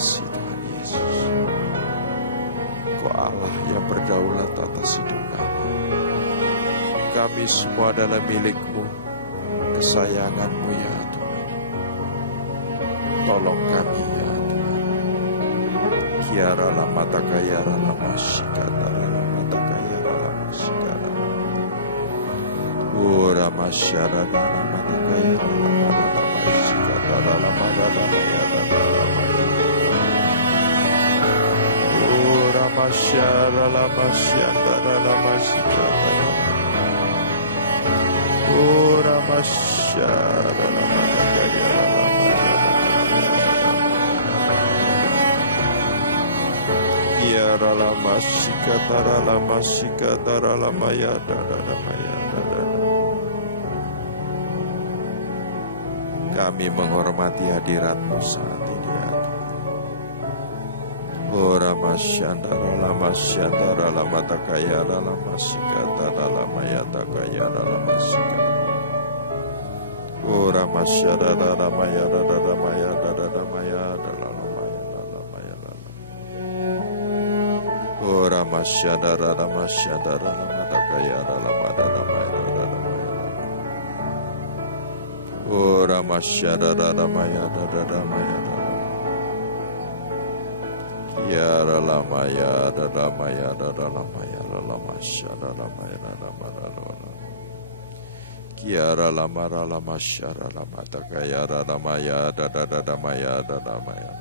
kasih Tuhan Yesus. Engkau Allah yang berdaulat atas hidup kami. Kami semua adalah milik-Mu, kesayangan-Mu ya Tuhan. Tolong kami ya Tuhan. Kiara lama takayara lama shikatara lama takayara lama shikara. Ura masyara lama takayara lama shikatara lama takayara lama. Ura masyara lama shikatara lama shikatara. Ura masyara lama takayara lama. Kiara lama shikatara lama shikatara lama ya dada maya dada. Kami menghormati hadirat-Mu saat ini ya Tuhan. Ora masyandara lama takayara lama shikatara lama ya takayara lama shikatara. Ora masyandara lama ya dada maya dada maya dada. Ora masyadara lama takayara lama dada maya dada maya. Ora masyadara lama ya dada maya dada. Kiara lama ya dada maya dada lama ya lama syadara lama ya dada maya. Kiara lama syara lama takayara lama ya dada maya dada maya.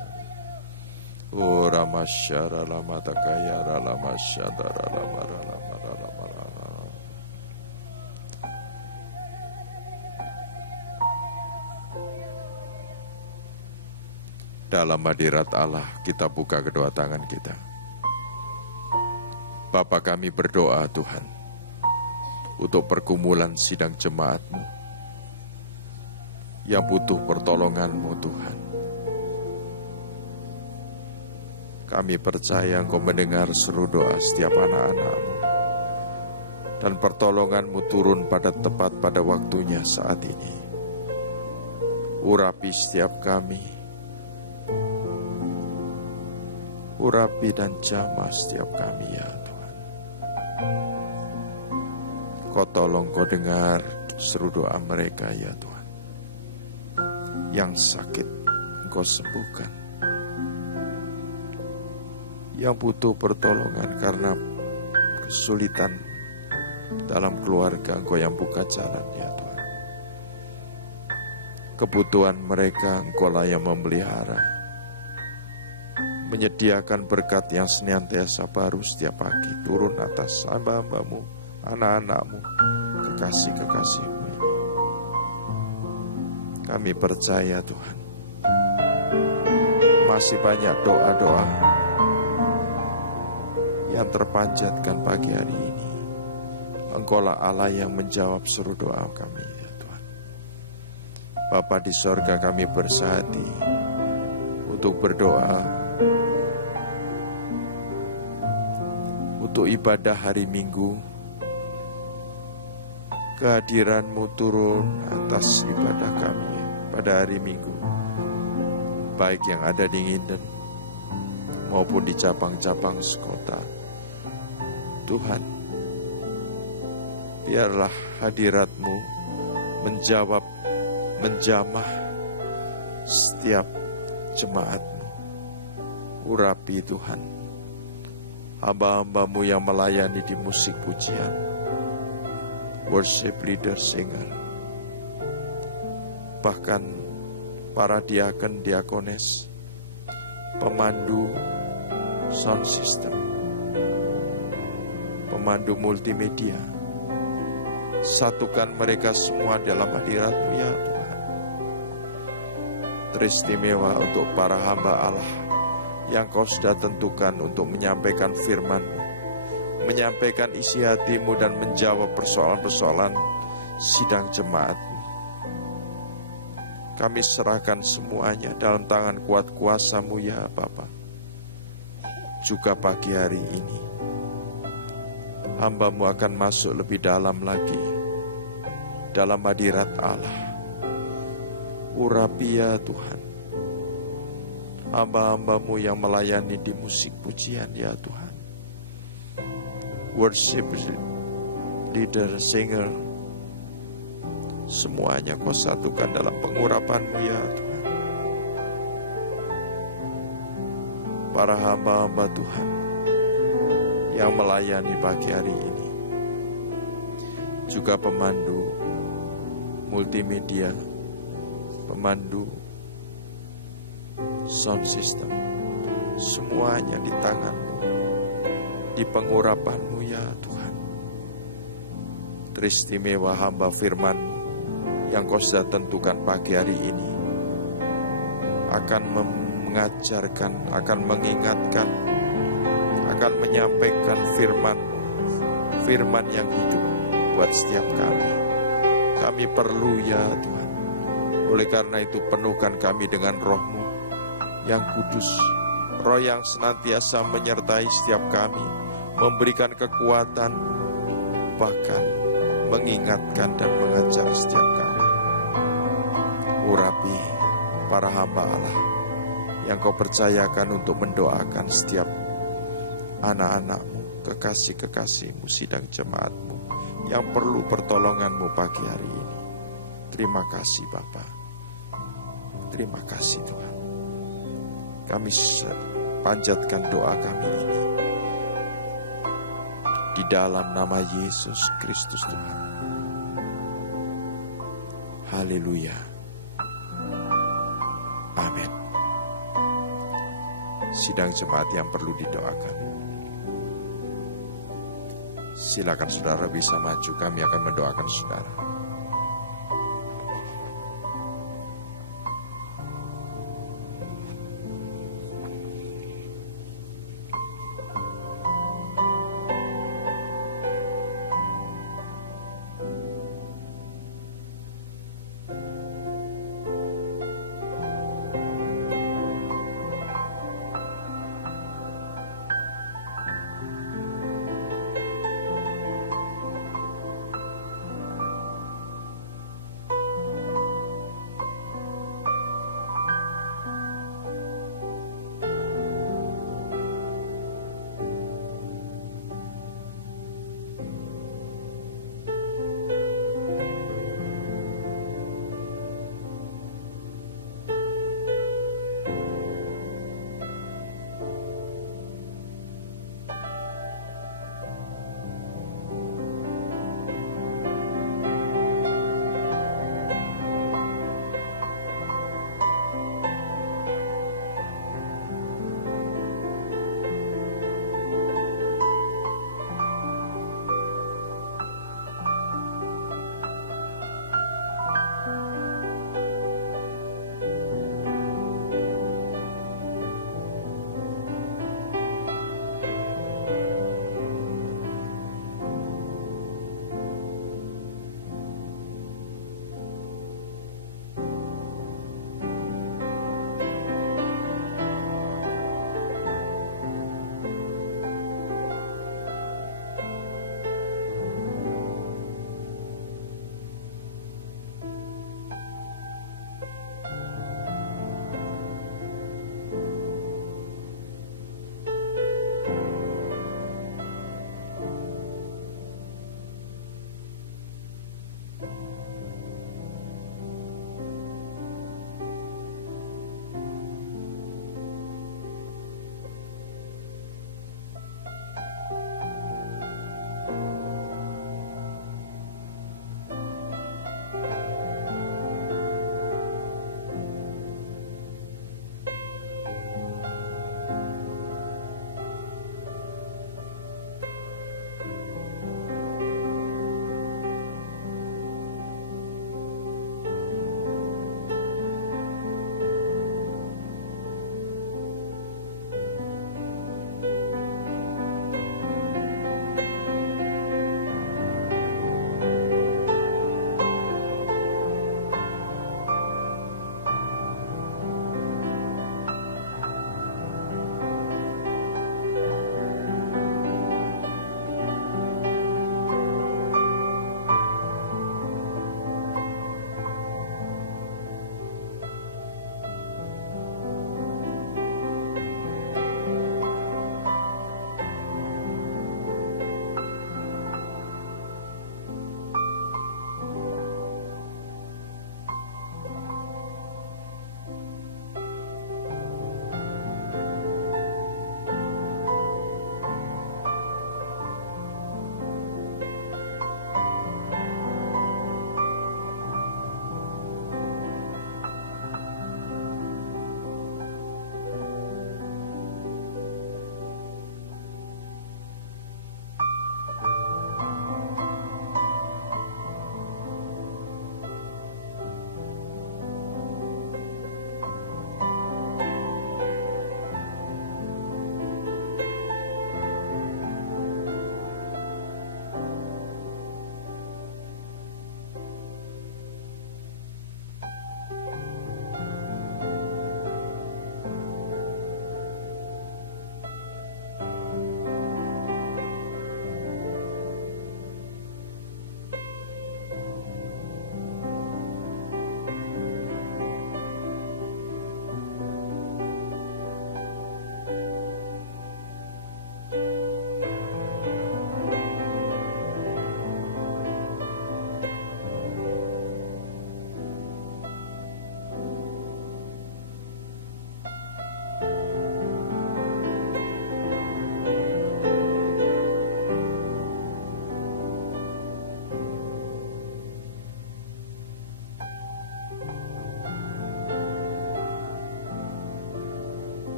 Ora masyara lama takayara lama syadara lama. Dalam hadirat Allah kita buka kedua tangan kita. Bapa kami berdoa Tuhan untuk pergumulan sidang jemaat-Mu yang butuh pertolongan-Mu Tuhan. Kami percaya Engkau mendengar seru doa setiap anak-anak-Mu. Dan pertolongan-Mu turun tepat pada waktunya saat ini. Urapi setiap kami. Urapi dan jamah setiap kami ya Tuhan. Kau tolong Kau dengar seru doa mereka ya Tuhan. Yang sakit Engkau sembuhkan. Yang butuh pertolongan karena kesulitan dalam keluarga, Engkau yang buka jalan ya Tuhan. Kebutuhan mereka Engkau lah yang memelihara, menyediakan berkat yang senantiasa baru setiap pagi turun atas hamba-Hamba-Mu, anak-anak-Mu, kekasih-kekasih-Mu. Kami percaya Tuhan, masih banyak doa-doa yang terpanjatkan pagi hari ini. Engkaulah Allah yang menjawab seru doa kami ya Tuhan. Bapa di sorga, kami bersehati untuk berdoa untuk ibadah hari Minggu. Kehadiran-Mu turun atas ibadah kami pada hari Minggu, baik yang ada di Nginden maupun di cabang-cabang sekota. Tuhan, biarlah hadirat-Mu menjawab, menjamah setiap jemaat-Mu. Urapi Tuhan hamba-hamba-Mu yang melayani di musik pujian, worship leader, singer, bahkan para diaken, diakones, pemandu sound system, pemandu multimedia. Satukan mereka semua dalam hadirat-Mu ya Tuhan. Teristimewa untuk para hamba Allah yang Kau sudah tentukan untuk menyampaikan firman-Mu, menyampaikan isi hati-Mu dan menjawab persoalan-persoalan sidang jemaat-Mu. Kami serahkan semuanya dalam tangan kuat kuasa-Mu ya Bapa. Juga pagi hari ini hamba-Mu akan masuk lebih dalam lagi dalam hadirat Allah. Urapi ya Tuhan hamba-hambamu yang melayani di musik pujian ya Tuhan. Worship leader, singer, semuanya Kau satukan dalam pengurapan-Mu ya Tuhan. Para hamba-hamba Tuhan yang melayani pagi hari ini, juga pemandu multimedia, pemandu sound system, semuanya di tangan-Mu, di pengurapan-Mu ya Tuhan. Teristimewa hamba firman-Mu yang Kau sudah tentukan pagi hari ini akan mengajarkan, akan mengingatkan, akan menyampaikan firman yang hidup buat setiap kami. Kami perlu ya Tuhan. Oleh karena itu penuhkan kami dengan Roh-Mu yang kudus, Roh yang senantiasa menyertai setiap kami, memberikan kekuatan, bahkan mengingatkan dan mengajar setiap kami. Urapi para hamba Allah yang Kau percayakan untuk mendoakan setiap anak-anak-Mu, kekasih-kekasih-Mu, sidang jemaat-Mu yang perlu pertolongan-Mu pagi hari ini. Terima kasih Bapa. Terima kasih Tuhan. Kami panjatkan doa kami ini di dalam nama Yesus Kristus Tuhan. Haleluya. Amin. Sidang jemaat yang perlu didoakan, silakan saudara bisa maju, kami akan mendoakan saudara.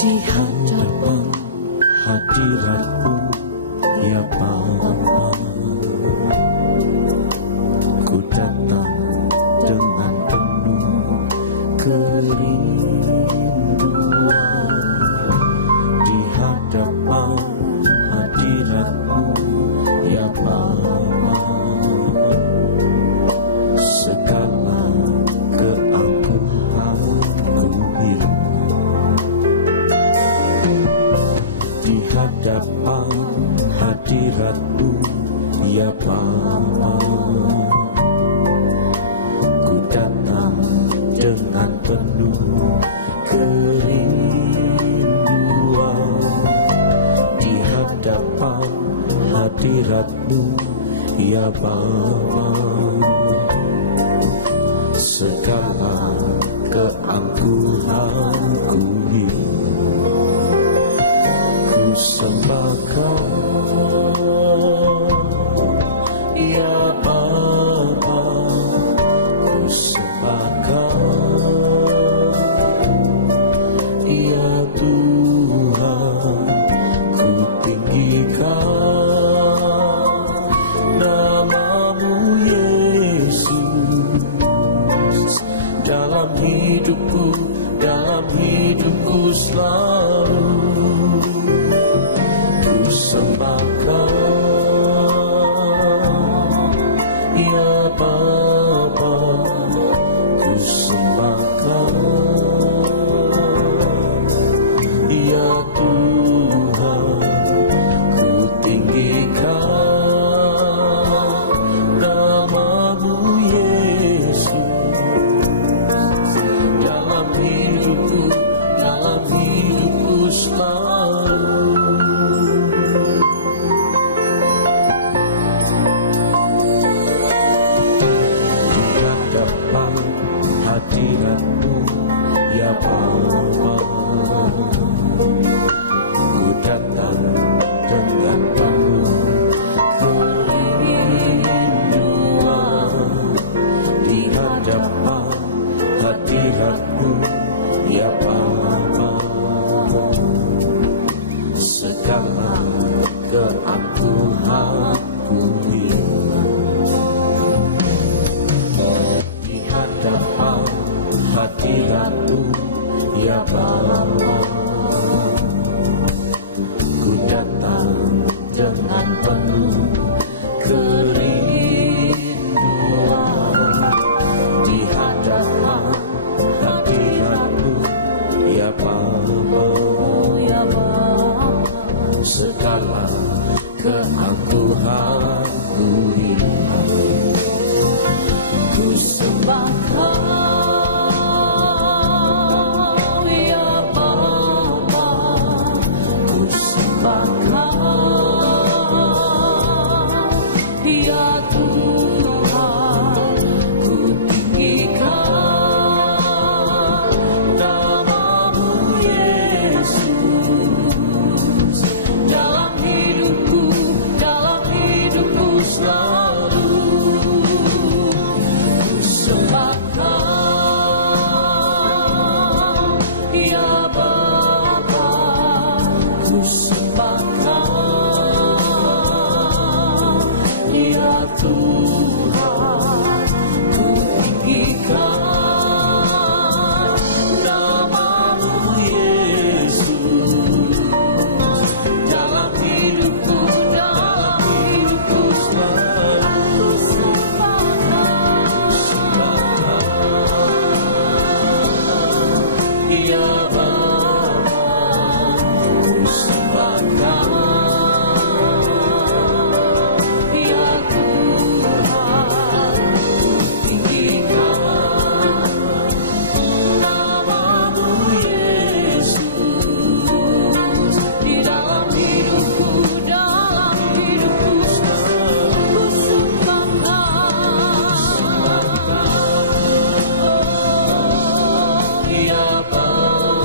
di hadapan hadirat-Mu ya Bapa. Ku datang dengan penuh kerinduan di hadapan hadirat-Mu ya Bapa. Segala keangkuhanku hilang di hadapan hadirat-Mu ya Bapa. Ku datang dengan penuh kerinduan di hadapan hadirat-Mu ya Bapa. Segala keangkuhanku hilang, ku sembahkan ya Bapa, ku sembahkan ya Tuhan, ku tinggikan nama-Mu Yesus dalam hidupku selalu. Ku sembahkan ya Bapa, ku sembahkan ya Tuhan, ku tinggikan nama-Mu Yesus dalam hidupku selalu. Di hadapan hadirat-Mu ya Bapa, ku datang dengan penuh kerinduan di hadapan hadirat-Mu ya Bapa. Segala keangkuhanku hilang di hadapan hadirat-Mu ya Bapa. Ku datang dengan penuh kerinduan di hadapan hadirat-Mu ya Bapa. Segala keangkuhanku hilang, ku sembahkan ya Bapa, ku sembahkan ya Tuhan, ku tinggikan nama-Mu Yesus dalam hidupku selalu. Ku sembahkan ya Bapa, ku sembahkan ya Tuhan, ku tinggikan nama-Mu Yesus dalam hidupku selalu. Ya Bapa, ku sembahkan ya Tuhan, ku tinggikan nama-Mu Yesus di dalam hidupku selalu. Ku sembahkan ya Bapa,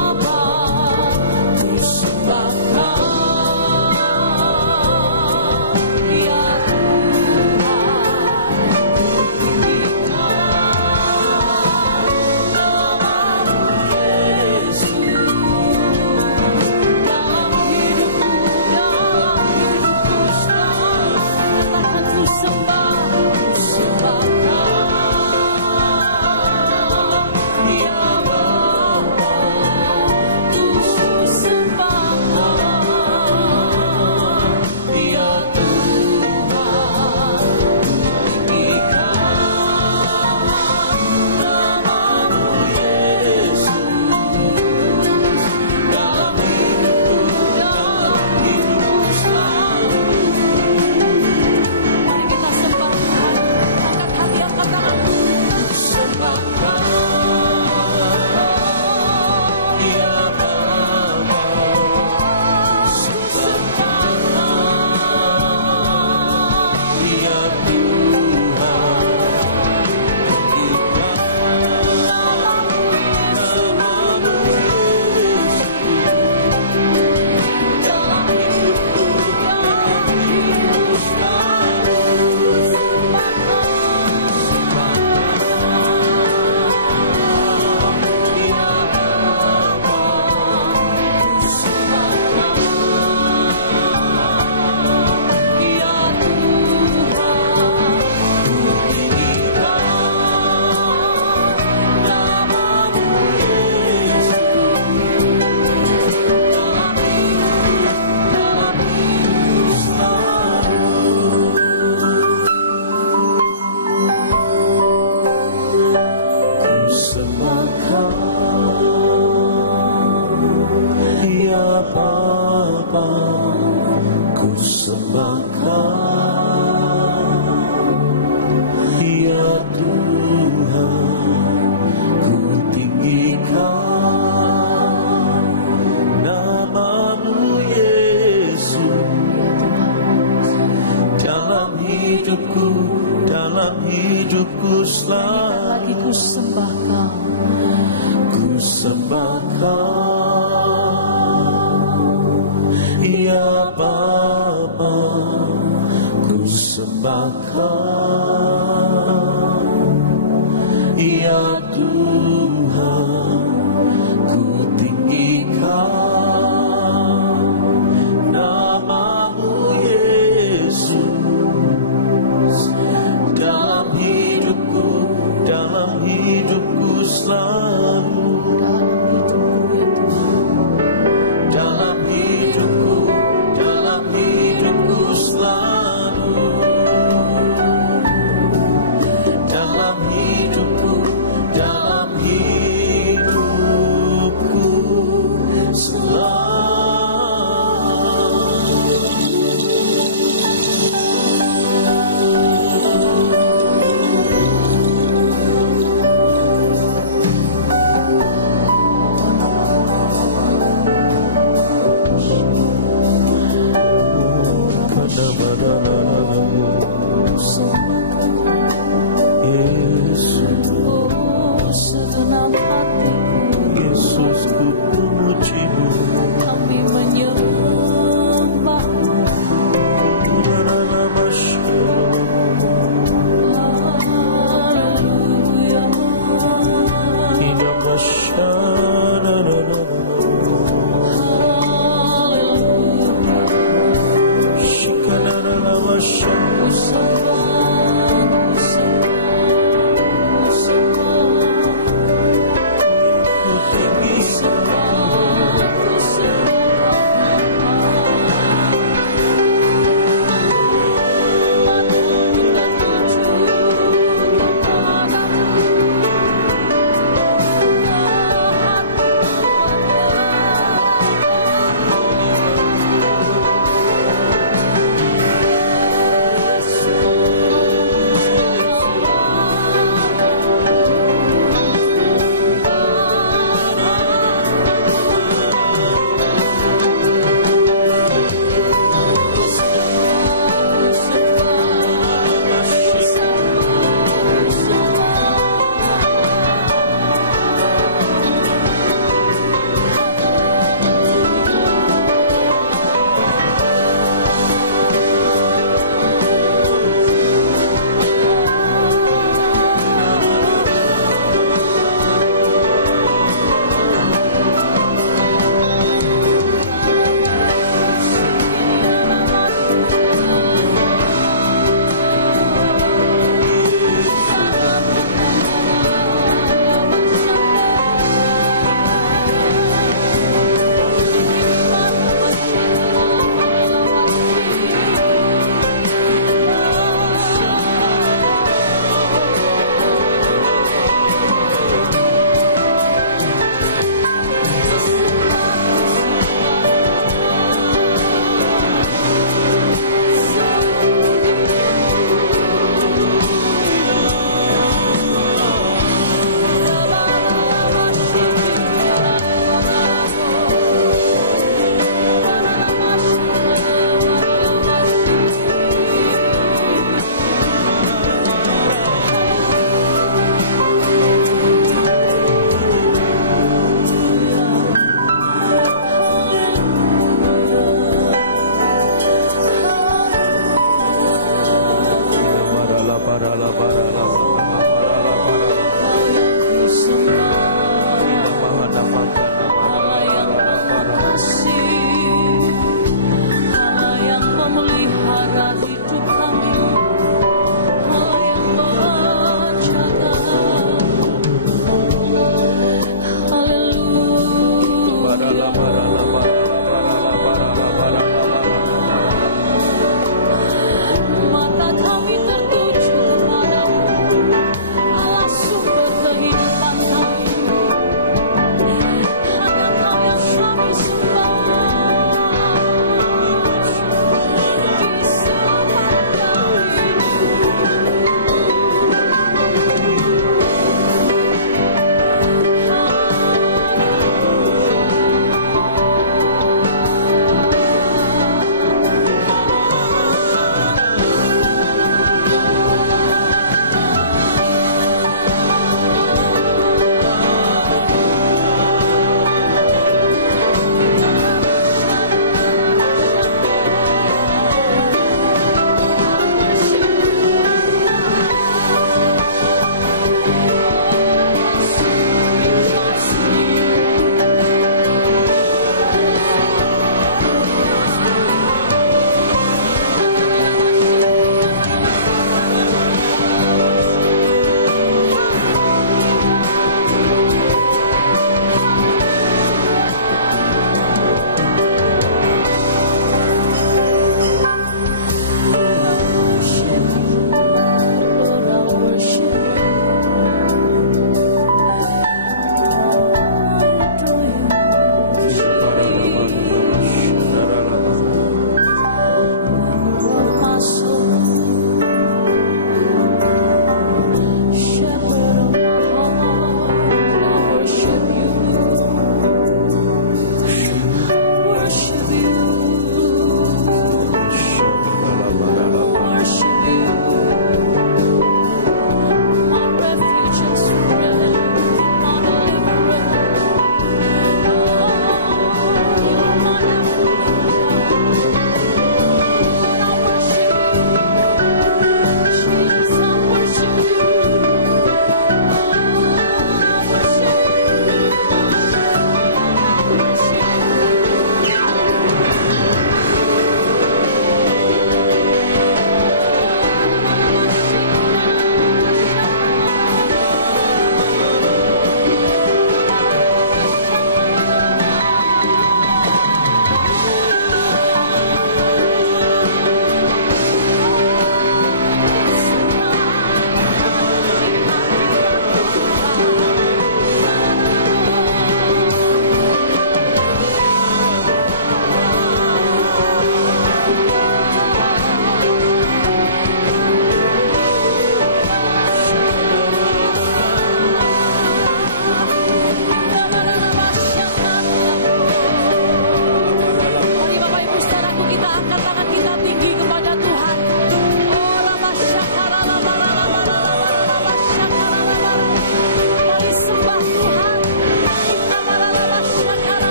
sembah Kau, ya Bapa, ku sembah Kau, ya Tuhan, ku tinggikan nama-Mu Yesus dalam hidupku selalu, dalam hidupku selalu.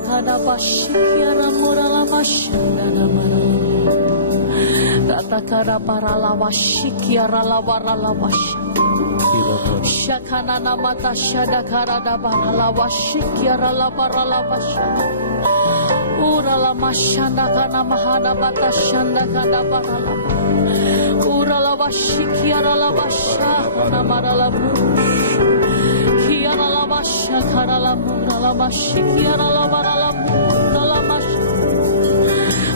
bakada bashikiara murala mashandara marala. Tatakara parala washikiara lawarala washanda. Shakana namata shadakara dabarala washikiara lawarala washanda. Urala mashanda kana mahada bata shanda kana barala. Urala washikiara la washa kana marala mush. Kiara la washa kana la murala washikiara la barala murala mash.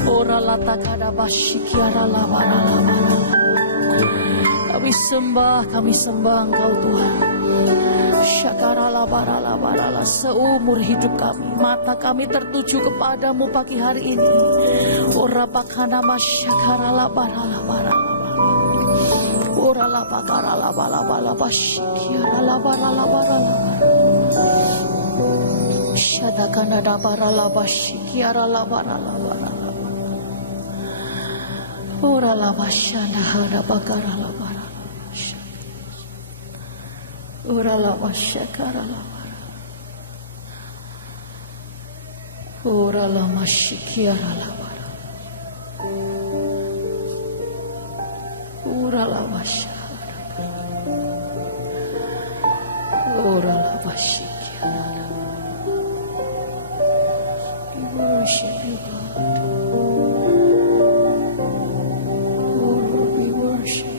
Urala takada washikiara la barala barala. Kami sembah Engkau Tuhan. Syakarala barala barala, seumur hidup kami mata kami tertuju kepadamu pagi hari ini. Ora bakana masyakarala barala barala, ora bakarala barala barala basyikarala barala barala, syadakana barala basyikarala barala barala, ora basyana hada bakarala barala. Urala wasyakarala barala. Urala masyikiarala barala. Urala wasyakarala barala. Urala wasyikiarala. We worship you, God. Oh Lord, we worship you.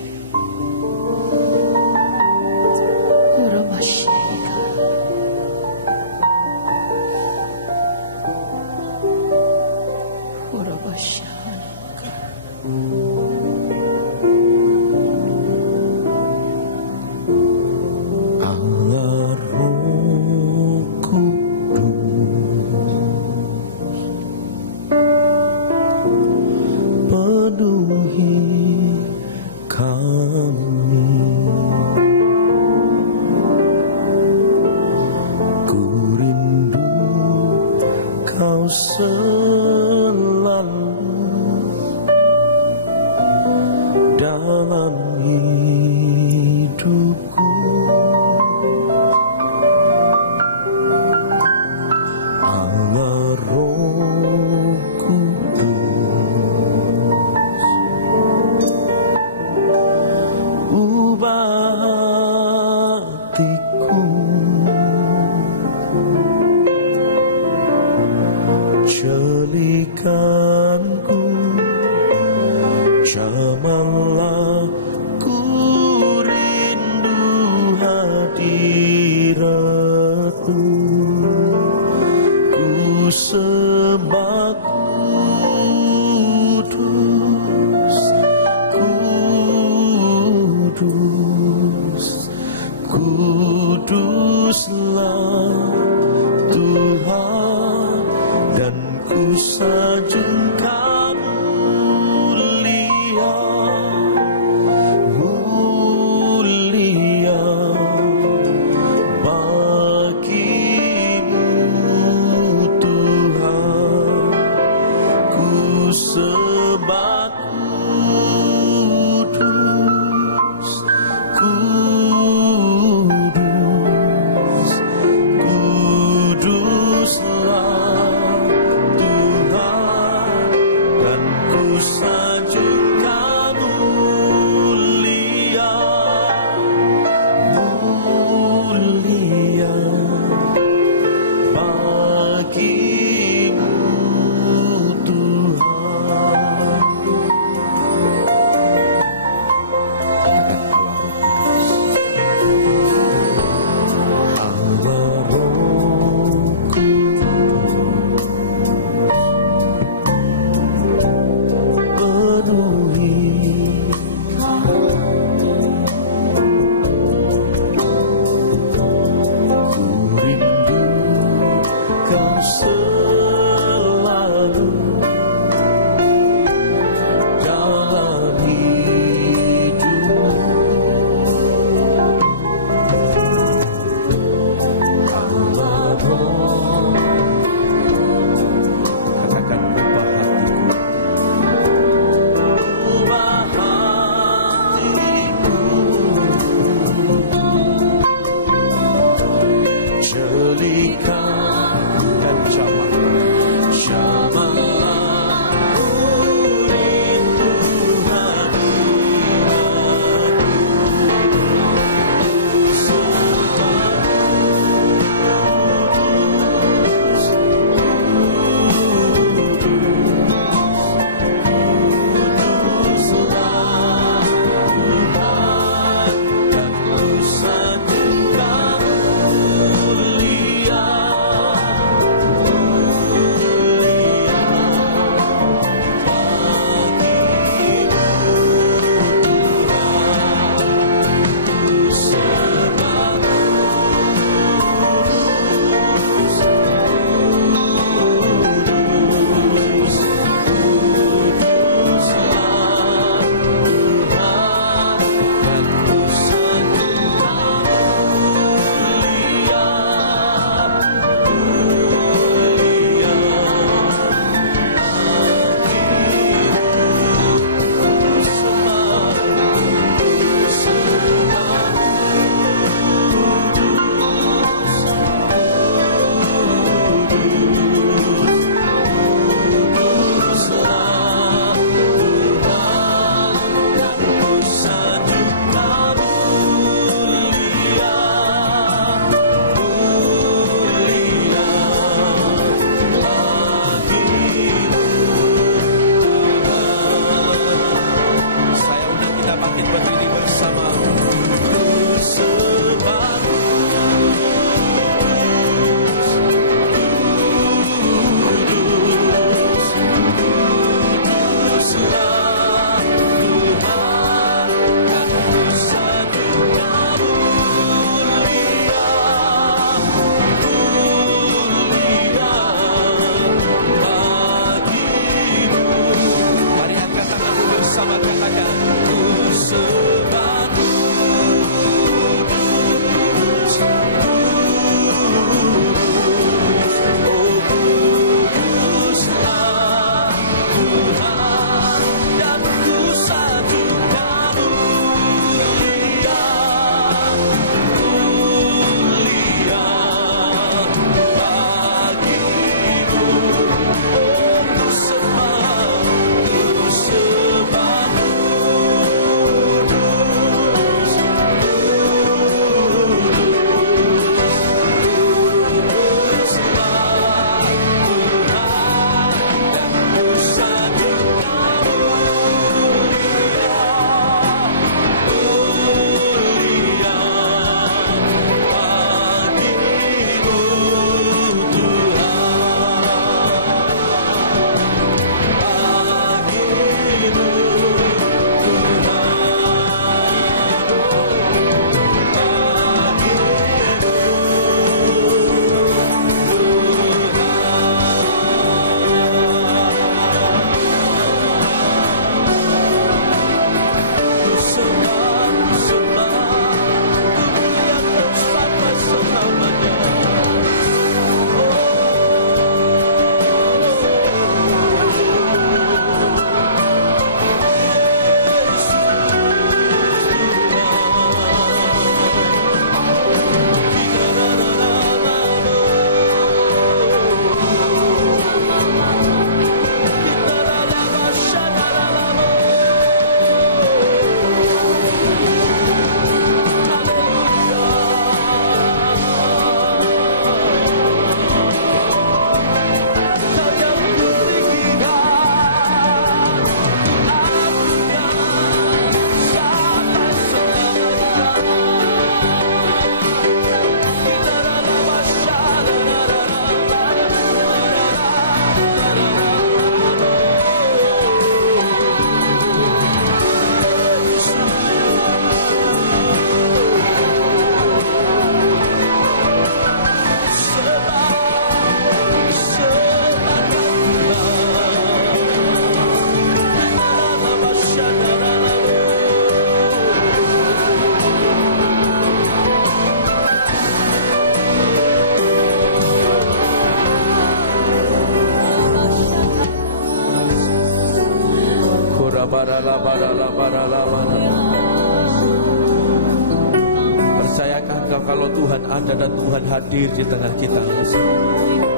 Percayakah engkau kalau Tuhan ada dan Tuhan hadir di tengah kita?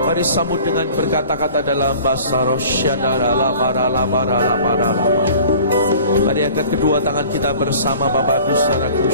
Mari sambut dengan berkata-kata dalam bahasa Rosyadara. Mari angkat kedua tangan kita bersama Bapak Ibu Saudaraku.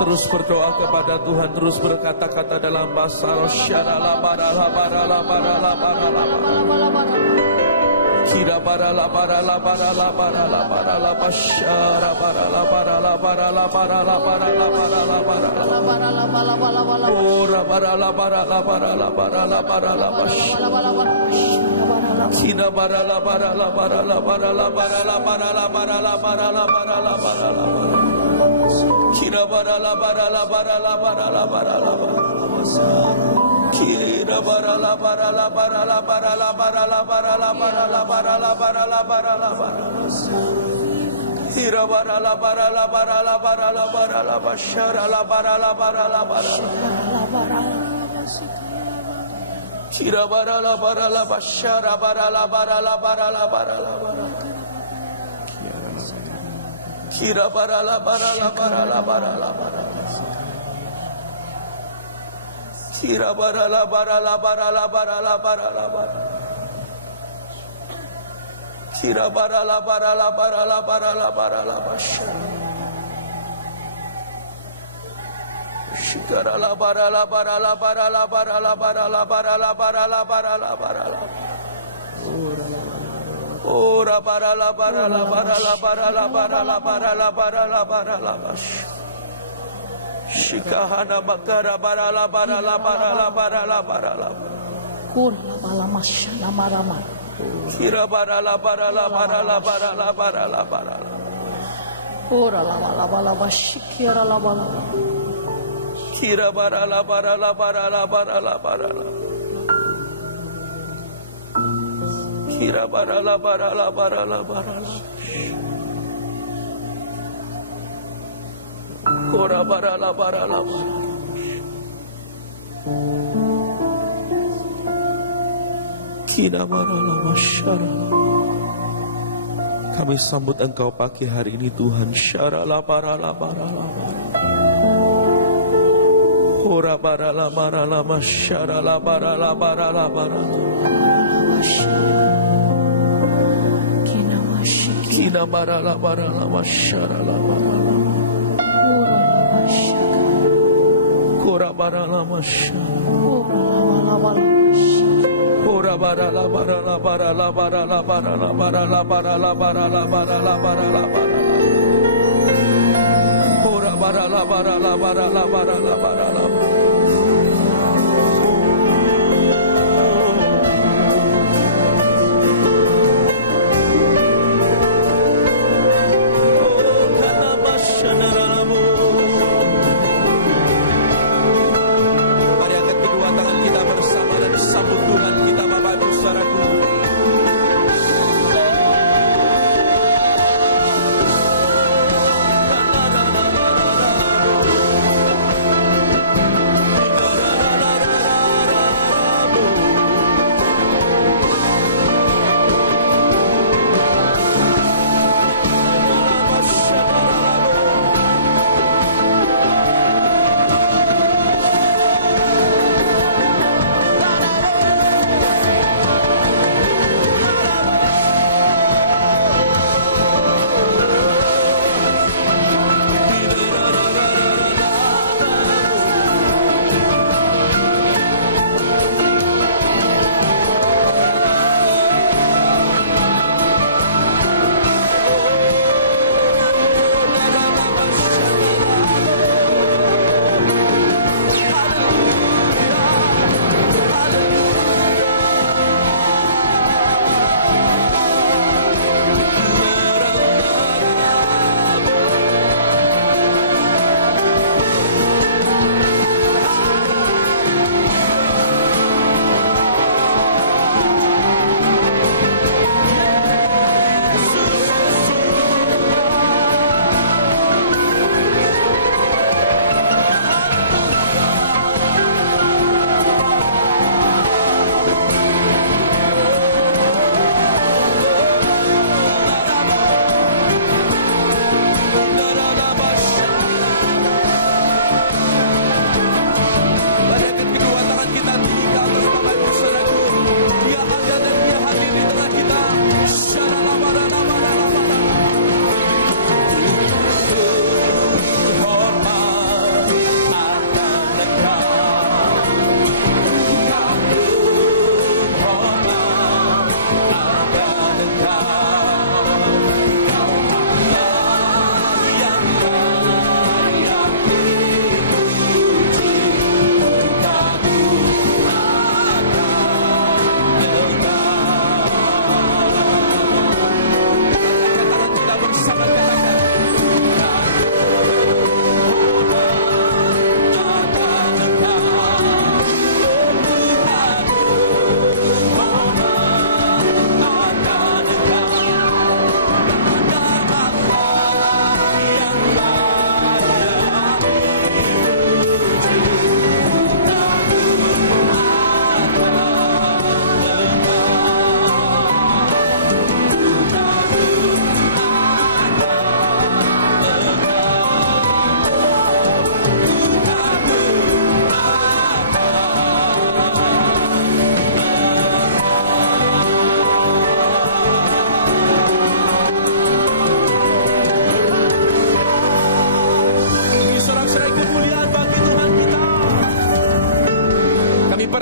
Terus berdoa kepada Tuhan, terus berkata-kata dalam bahasa Shikahana bakara barala barala barala barala barala Kurala bala masyana marama. Kira barala barala barala barala barala barala Kurala bala bala bashikira la bala. Kira barala barala barala barala barala Kira barala barala barala barala Kora barala barala barala Kina barala masyara. Kami sambut Engkau pagi hari ini Tuhan. Syarala barala barala barala Kora barala barala masyara barala barala barala Kina barala barala masyara barala Kora barala masyara Kora barala barala barala barala barala barala barala barala barala barala barala Kora angkat kedua tangan kita bersama dan sambut Tuhan kita, Bapak Ibu Saudaraku.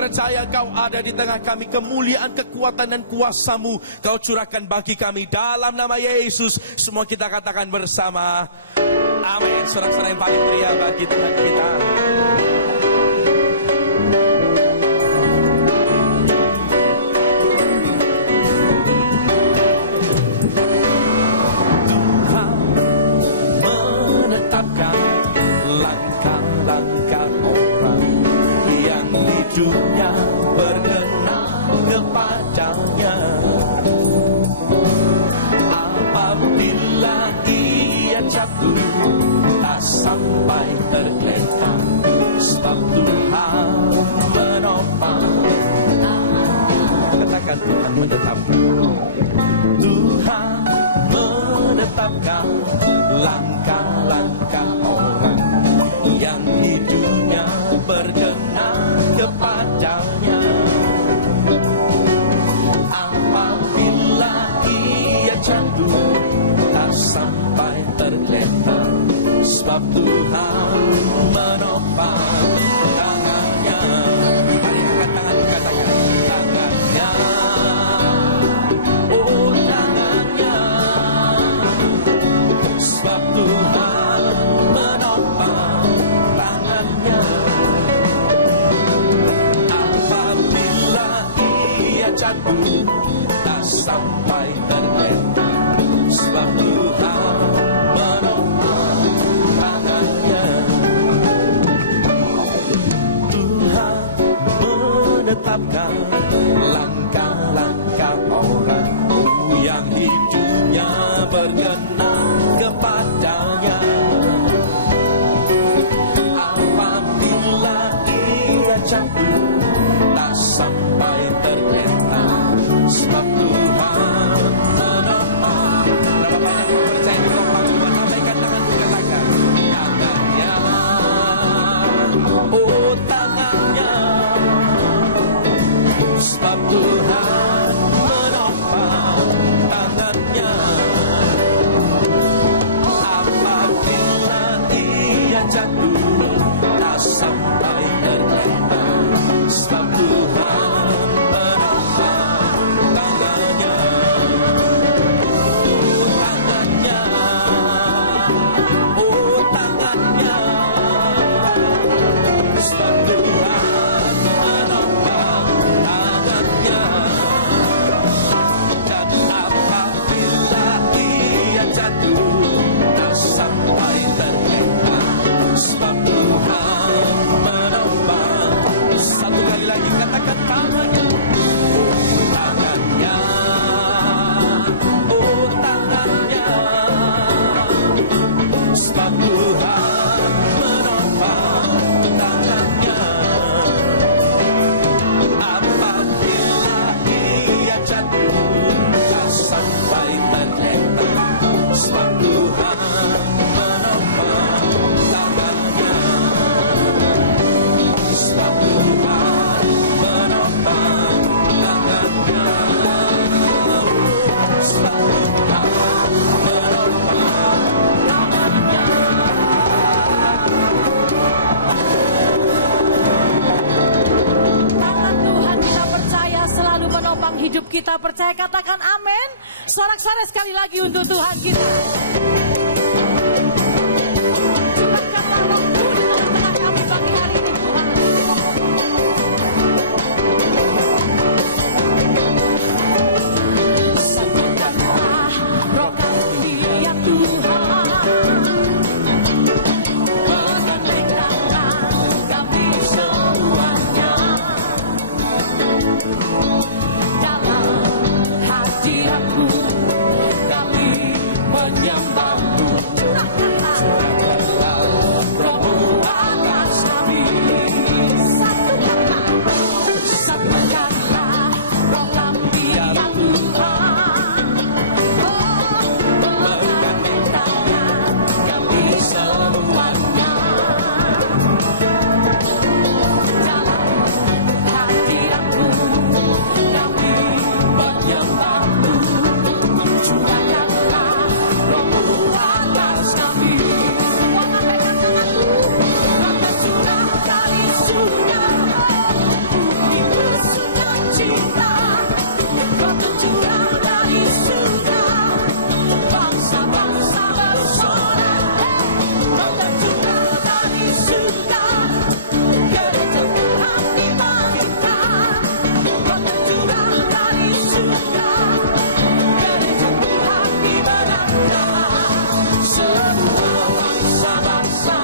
percaya Kau ada di tengah kami. Kemuliaan, kekuatan dan kuasa-Mu Kau curahkan bagi kami dalam nama Yesus. Semua kita katakan bersama amin. Sorak-sorai yang paling meriah bagi Tuhan kita. Tuhan menetapkan langkah-langkah orang yang hidupnya berkenan kepadanya. Apabila ia jatuh tak sampai tergeletak, sebab Tuhan menopang. Katakan Tuhan menetapkan. Tuhan menetapkan langkah-langkah orang yang hidupnya berkenan kepadanya. Apabila ia jatuh tak sampai tergeletak, sebab Tuhan menopang tangannya. Mari angkat tangan, katakan tangannya. Oh tangannya, sebab Tuhan menopang. tak sampai terlena, sebab Tuhan menopang tangannya. Tuhan menetapkan langkah-langkah orang yang hidupnya berkenan kepadanya. Apabila ia jatuh tak sampai terlena, sebab Tuhan menopang. Berapa banyak yang percaya ditopang Tuhan? Lambaikan tanganmu, katakan tangannya, oh tangannya, sebab Tuhan menopang tangannya. Apabila ia jatuh tak sampai terlena, sebab Tuhan menopang tangannya. Oh tangannya, sebab Tuhan menopang tangannya. Dan apabila ia jatuh tak sampai terlena, sebab Tuhan menopang. Satu kali lagi katakan tangannya, tangannya, oh tangannya, sebab Tuhan menopang tangannya. Apabila ia jatuh tak sampai terlena, sebab Tuhan menopang tangannya. Sebab Tuhan menopang tangannya. Sebab Tuhan menopang tangannya. Tangan Tuhan kita percaya selalu menopang hidup kita. Percaya, katakan amin. Sorak-sorai sekali lagi untuk Tuhan kita. Curahkanlah roh-Mu di tengah-tengah kami pagi hari ini, Tuhan. Satukanlah roh kami ya Tuhan. Menggandeng tangan kami semuanya. Dalam hadirat-Mu kami menyembah-Mu. Curahkanlah roh-Mu atas kami. Satukanlah roh kami ya Tuhan. Menggandeng tangan kami semuanya. Dalam hadirat-Mu kami menyembah-Mu. Curahkanlah roh-Mu atas kami. Wahai tanganku, maka curah dari surga. Bumi bersuka cita, maka curah dari surga. Bangsa-bangsa bersorak, maka curah dari surga. Gereja Tuhan dimandikan, maka curah dari surga. Gereja Tuhan dibenarkan. Semua bangsa-bangsa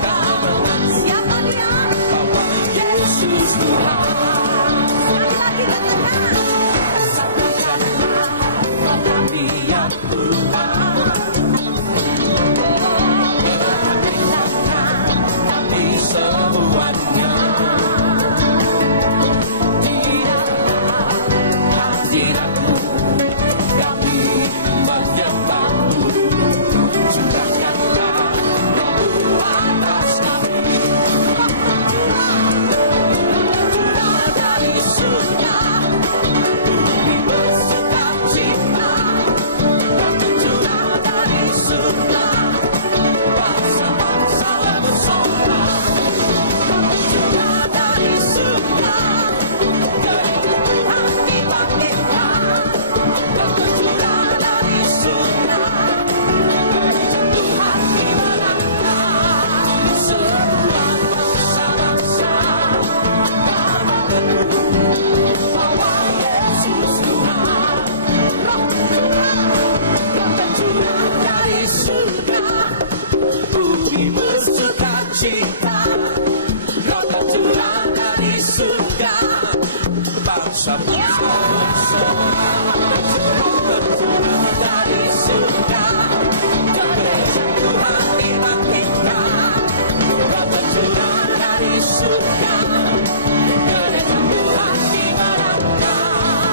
kemenangan siapa dia? Bahwa Yesus Tuhan. Sekali lagi katakan, satukanlah roh kami ya Tuhan. Menggandeng tangan kami semuanya. Di dalam hadirat-Mu kami menyembah-Mu. Curahkanlah roh-Mu atas kami. Curah dari surga, bumi bersuka cita. bangsa-bangsa bersorak, berturut dari surga, gereja Tuhan dibangkitkan, berturut dari surga, gereja Tuhan digerakkan,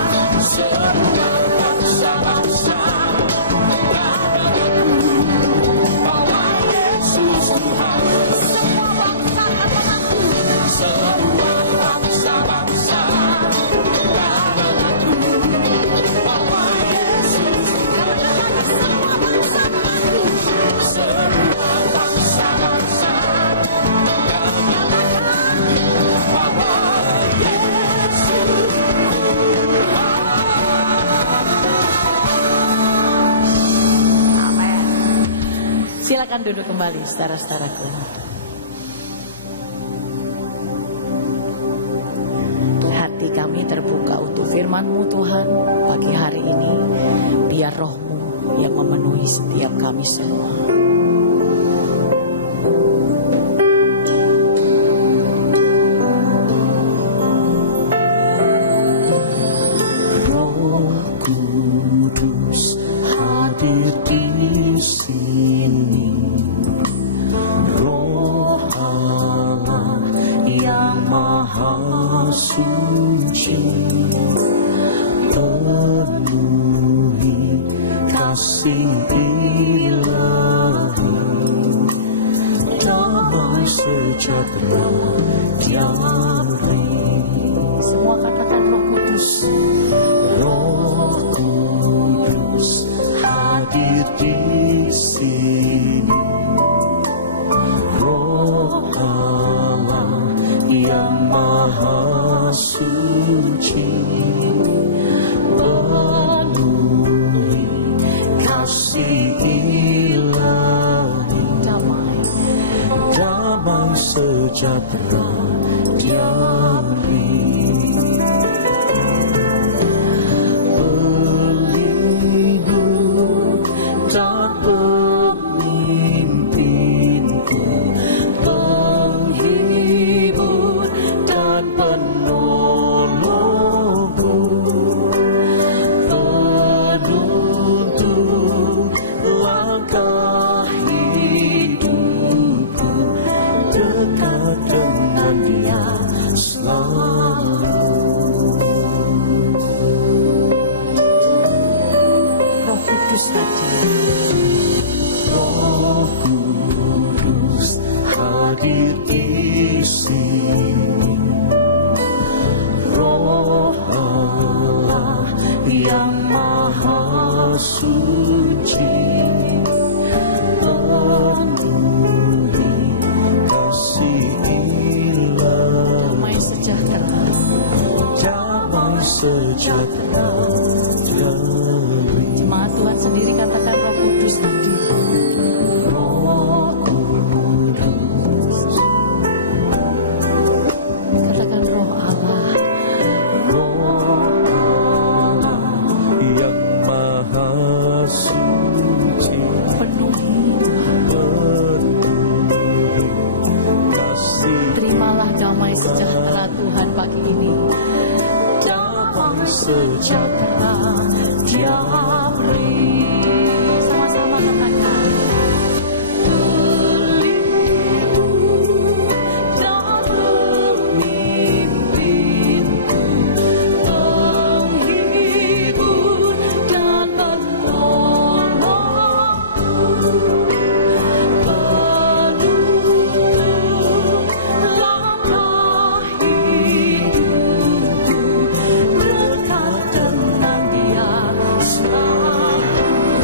semua bangsa-bangsa mengaku bahwa Yesus Tuhan. Semua bangsa-bangsa mengaku bahwa Yesus semua bangsa-bangsa menyatakan bahwa Yesus Amin. Silakan duduk kembali, saudara-saudaraku. Hati kami terbuka untuk firman-Mu Tuhan pagi hari ini. Biar Roh-Mu yang memenuhi setiap kami semua. Roh Kudus hadir di sini. Roh Allah yang Maha Suci, penuhi kasih ilahi, damai sejahtera tiap-hari. Semua katakan Roh Kudus. Roh Kudus hadir di sini. Roh Allah yang Maha Suci, penuhi kasih ilahi, damai sejahtera tiap-hari. Pelindung dan pemimpinku, penghibur dan penolongku, penuntun langkah hidupku, dekat dengan Dia selalu. Roh Kudus hadir. Roh Kudus hadir di sini. Roh Allah yang Maha Suci, penuhi kasih ilahi, Damai sejahtera. damai sejahtera tiap-hari. Jemaat Tuhan sendiri katakan Roh Kudus hadir. Roh Kudus, Katakan Roh Allah. Roh Allah yang Maha Suci, Penuhi. penuhi kasih Terimalah damai sejahtera Tuhan pagi ini. damai sejahtera tiap hari. Sama-sama katakan. Pelindung dan pemimpinku, penghibur dan penolongku, penuntun langkah hidupku, dekat dengan Dia selalu.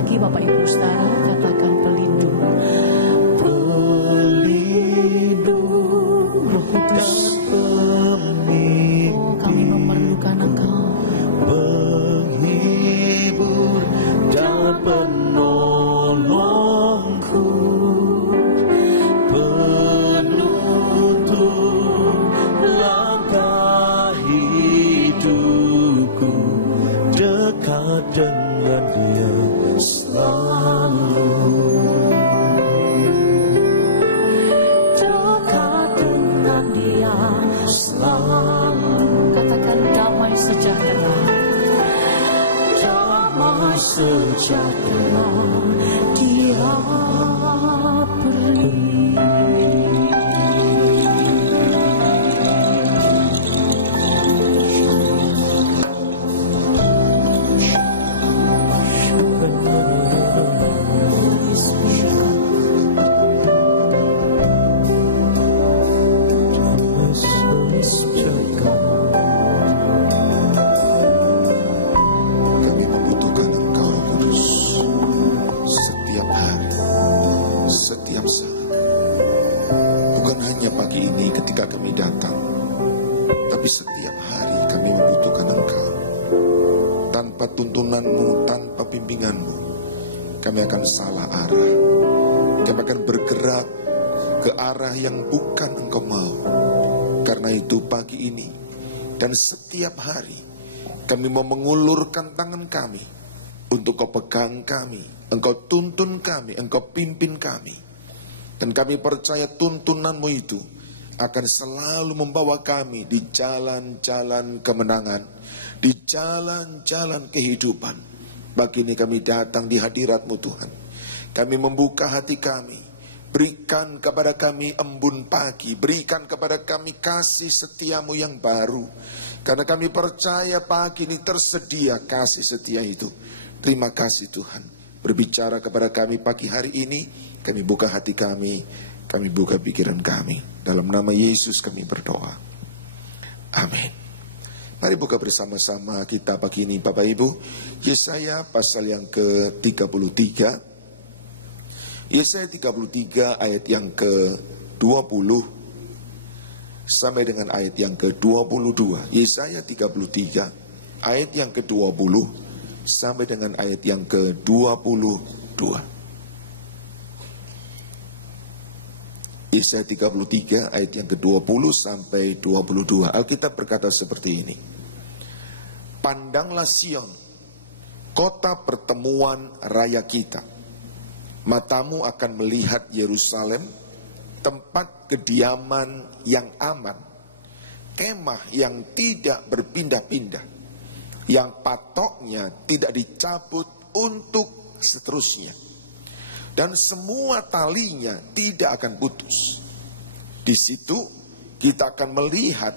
lagi Bapak Ibu Saudara, katakan pelindung. Pelindung Roh Kudus. Oh, kami memerlukan Engkau. Penghibur dan penolongku, penuntun langkah hidupku, dekat dengan Dia selalu. Dekat dengan Dia selalu. Katakan damai sejahtera. Damai sejahtera Dia beri. Kami membutuhkan Engkau, Roh Kudus, setiap hari, setiap saat. Bukan hanya pagi ini ketika kami datang, tapi setiap hari kami membutuhkan Engkau. Tanpa tuntunanmu, tanpa bimbinganmu, kami akan salah arah. Kami akan bergerak ke arah yang bukan Engkau mau. Karena itu pagi ini dan setiap hari kami mau mengulurkan tangan kami untuk Kau pegang kami, Engkau tuntun kami, Engkau pimpin kami. Dan kami percaya tuntunanmu itu akan selalu membawa kami di jalan-jalan kemenangan, di jalan-jalan kehidupan. Pagi ini kami datang di hadirat-Mu Tuhan. Kami membuka hati kami. Berikan kepada kami embun pagi, berikan kepada kami kasih setiamu yang baru. Karena kami percaya pagi ini tersedia kasih setia itu. Terima kasih Tuhan. Berbicara kepada kami pagi hari ini, kami buka hati kami buka pikiran kami. Dalam nama Yesus kami berdoa. Amin. Mari buka bersama-sama kita pagi ini Bapak Ibu. Yesaya pasal yang ke-33. Yesaya 33 ayat yang ke-20 sampai dengan ayat yang ke-22. Yesaya 33 ayat yang ke-20 sampai dengan ayat yang ke-22. Yesaya 33 ayat yang ke-20 sampai 22. Alkitab berkata seperti ini. Pandanglah Sion, kota pertemuan raya kita. Matamu akan melihat Yerusalem, tempat kediaman yang aman, kemah yang tidak berpindah-pindah, yang patoknya tidak dicabut untuk seterusnya, dan semua talinya tidak akan putus. Di situ kita akan melihat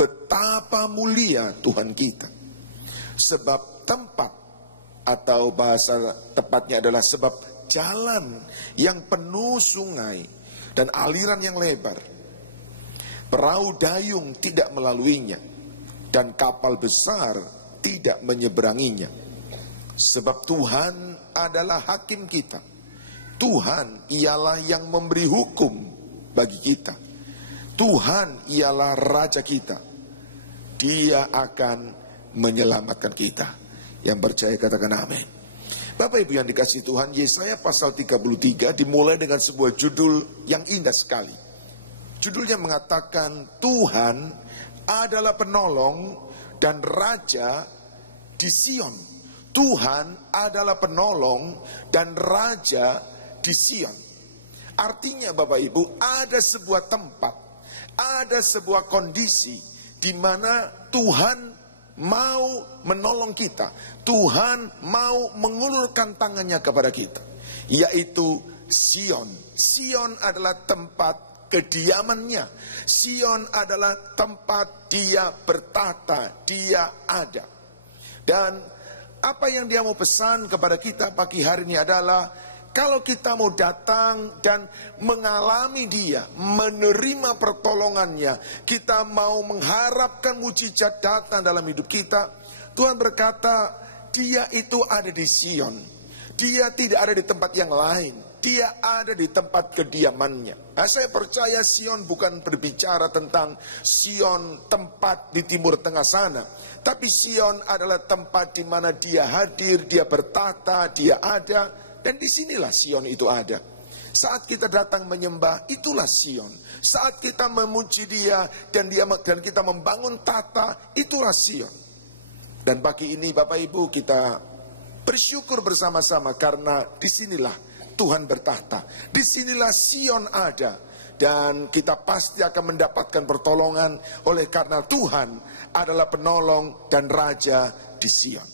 betapa mulia Tuhan kita, sebab tempat, atau bahasa tepatnya adalah sebab jalan yang penuh sungai dan aliran yang lebar. Perahu dayung tidak melaluinya dan kapal besar tidak menyeberanginya. Sebab Tuhan adalah hakim kita. Tuhan ialah yang memberi hukum bagi kita. Tuhan ialah raja kita. Dia akan menyelamatkan kita. Yang percaya katakan amin. Bapak Ibu yang dikasihi Tuhan, Yesaya pasal 33 dimulai dengan sebuah judul yang indah sekali. Judulnya mengatakan Tuhan adalah penolong dan raja di Sion. Tuhan adalah penolong dan raja di Sion. Artinya Bapak Ibu, ada sebuah tempat, ada sebuah kondisi di mana Tuhan mau menolong kita. Tuhan mau mengulurkan tangannya kepada kita, yaitu Sion. Sion adalah tempat kediamannya. Sion adalah tempat dia bertata, dia ada. Dan apa yang dia mau pesan kepada kita pagi hari ini adalah, kalau kita mau datang dan mengalami dia, menerima pertolongannya, kita mau mengharapkan mujizat datang dalam hidup kita, Tuhan berkata, dia itu ada di Sion. Dia tidak ada di tempat yang lain. Dia ada di tempat kediamannya. Nah, saya percaya Sion bukan berbicara tentang Sion tempat di timur tengah sana. Tapi Sion adalah tempat di mana dia hadir, dia bertata, dia ada. Dan disinilah Sion itu ada. Saat kita datang menyembah, itulah Sion. Saat kita memuji dia dan kita membangun tata, itulah Sion. Dan pagi ini Bapak Ibu kita bersyukur bersama-sama karena disinilah Tuhan bertahta. Disinilah Sion ada. Dan kita pasti akan mendapatkan pertolongan oleh karena Tuhan adalah penolong dan raja di Sion.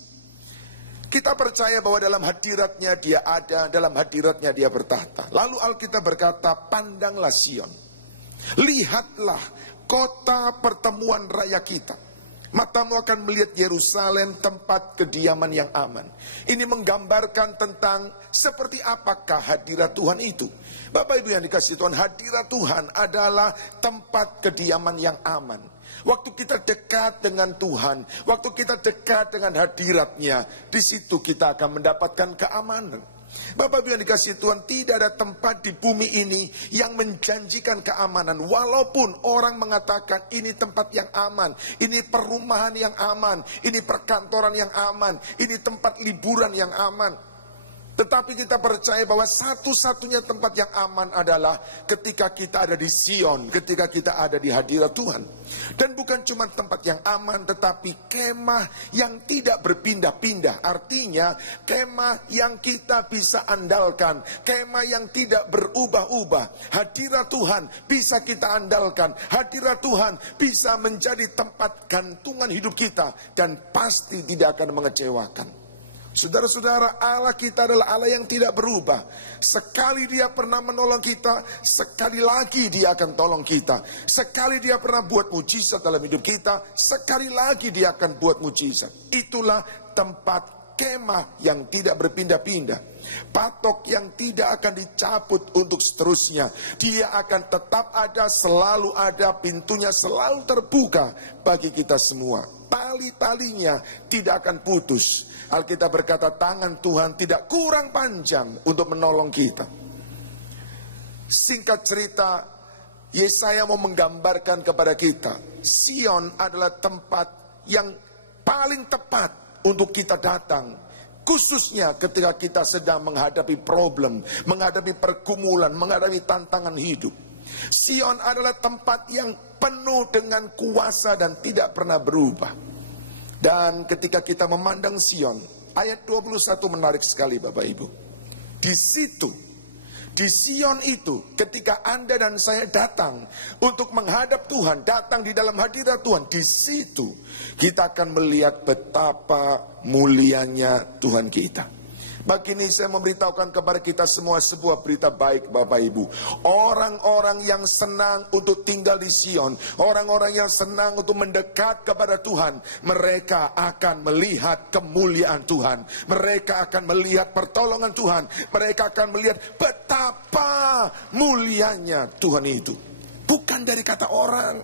Kita percaya bahwa dalam hadiratnya dia ada, dalam hadiratnya dia bertahta. Lalu Alkitab berkata, pandanglah Sion. Lihatlah kota pertemuan raya kita. Matamu akan melihat Yerusalem, tempat kediaman yang aman. Ini menggambarkan tentang seperti apakah hadirat Tuhan itu. Bapak Ibu yang dikasihi Tuhan, hadirat Tuhan adalah tempat kediaman yang aman. Waktu kita dekat dengan Tuhan, waktu kita dekat dengan hadiratnya, di situ kita akan mendapatkan keamanan. Bapak Ibu yang dikasihi Tuhan, tidak ada tempat di bumi ini yang menjanjikan keamanan. Walaupun orang mengatakan ini tempat yang aman, ini perumahan yang aman, ini perkantoran yang aman, ini tempat liburan yang aman. Tetapi kita percaya bahwa satu-satunya tempat yang aman adalah ketika kita ada di Sion, ketika kita ada di hadirat Tuhan. Dan bukan cuma tempat yang aman, tetapi kemah yang tidak berpindah-pindah. Artinya kemah yang kita bisa andalkan, kemah yang tidak berubah-ubah. Hadirat Tuhan bisa kita andalkan, hadirat Tuhan bisa menjadi tempat gantungan hidup kita, dan pasti tidak akan mengecewakan. Saudara-saudara, Allah kita adalah Allah yang tidak berubah. Sekali dia pernah menolong kita, sekali lagi dia akan tolong kita. Sekali dia pernah buat mujizat dalam hidup kita, sekali lagi dia akan buat mujizat. Itulah tempat kemah yang tidak berpindah-pindah. Patok yang tidak akan dicabut untuk seterusnya. Dia akan tetap ada, selalu ada, pintunya selalu terbuka bagi kita semua. Tali-talinya tidak akan putus. Alkitab berkata tangan Tuhan tidak kurang panjang untuk menolong kita. Singkat cerita, Yesaya mau menggambarkan kepada kita, Sion adalah tempat yang paling tepat untuk kita datang. Khususnya ketika kita sedang menghadapi problem, menghadapi pergumulan, menghadapi tantangan hidup. Sion adalah tempat yang penuh dengan kuasa dan tidak pernah berubah. Dan ketika kita memandang Sion, ayat 21 menarik sekali Bapak Ibu. Di situ, di Sion itu, ketika Anda dan saya datang untuk menghadap Tuhan, datang di dalam hadirat Tuhan, di situ kita akan melihat betapa mulianya Tuhan kita. Pagi ini saya memberitahukan kepada kita semua sebuah berita baik Bapak Ibu. Orang-orang yang senang untuk tinggal di Sion, orang-orang yang senang untuk mendekat kepada Tuhan, mereka akan melihat kemuliaan Tuhan. Mereka akan melihat pertolongan Tuhan. Mereka akan melihat betapa mulianya Tuhan itu. Bukan dari kata orang,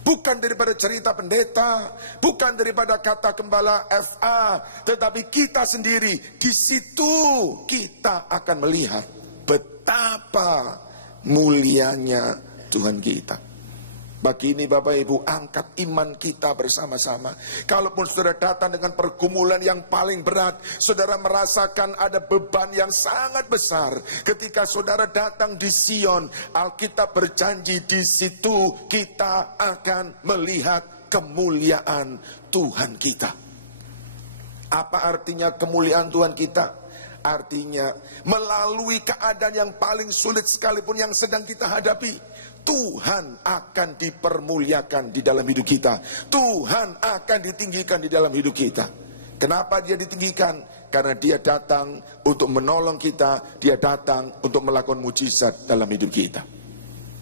bukan daripada cerita pendeta, bukan daripada kata gembala FA, tetapi kita sendiri. Di situ kita akan melihat betapa mulianya Tuhan kita. Pagi ini Bapak Ibu, angkat iman kita bersama-sama. Kalaupun saudara datang dengan pergumulan yang paling berat, saudara merasakan ada beban yang sangat besar. Ketika saudara datang di Sion, Alkitab berjanji di situ kita akan melihat kemuliaan Tuhan kita. Apa artinya kemuliaan Tuhan kita? Artinya melalui keadaan yang paling sulit sekalipun yang sedang kita hadapi, Tuhan akan dipermuliakan di dalam hidup kita. Tuhan akan ditinggikan di dalam hidup kita. Kenapa dia ditinggikan? Karena dia datang untuk menolong kita. Dia datang untuk melakukan mujizat dalam hidup kita.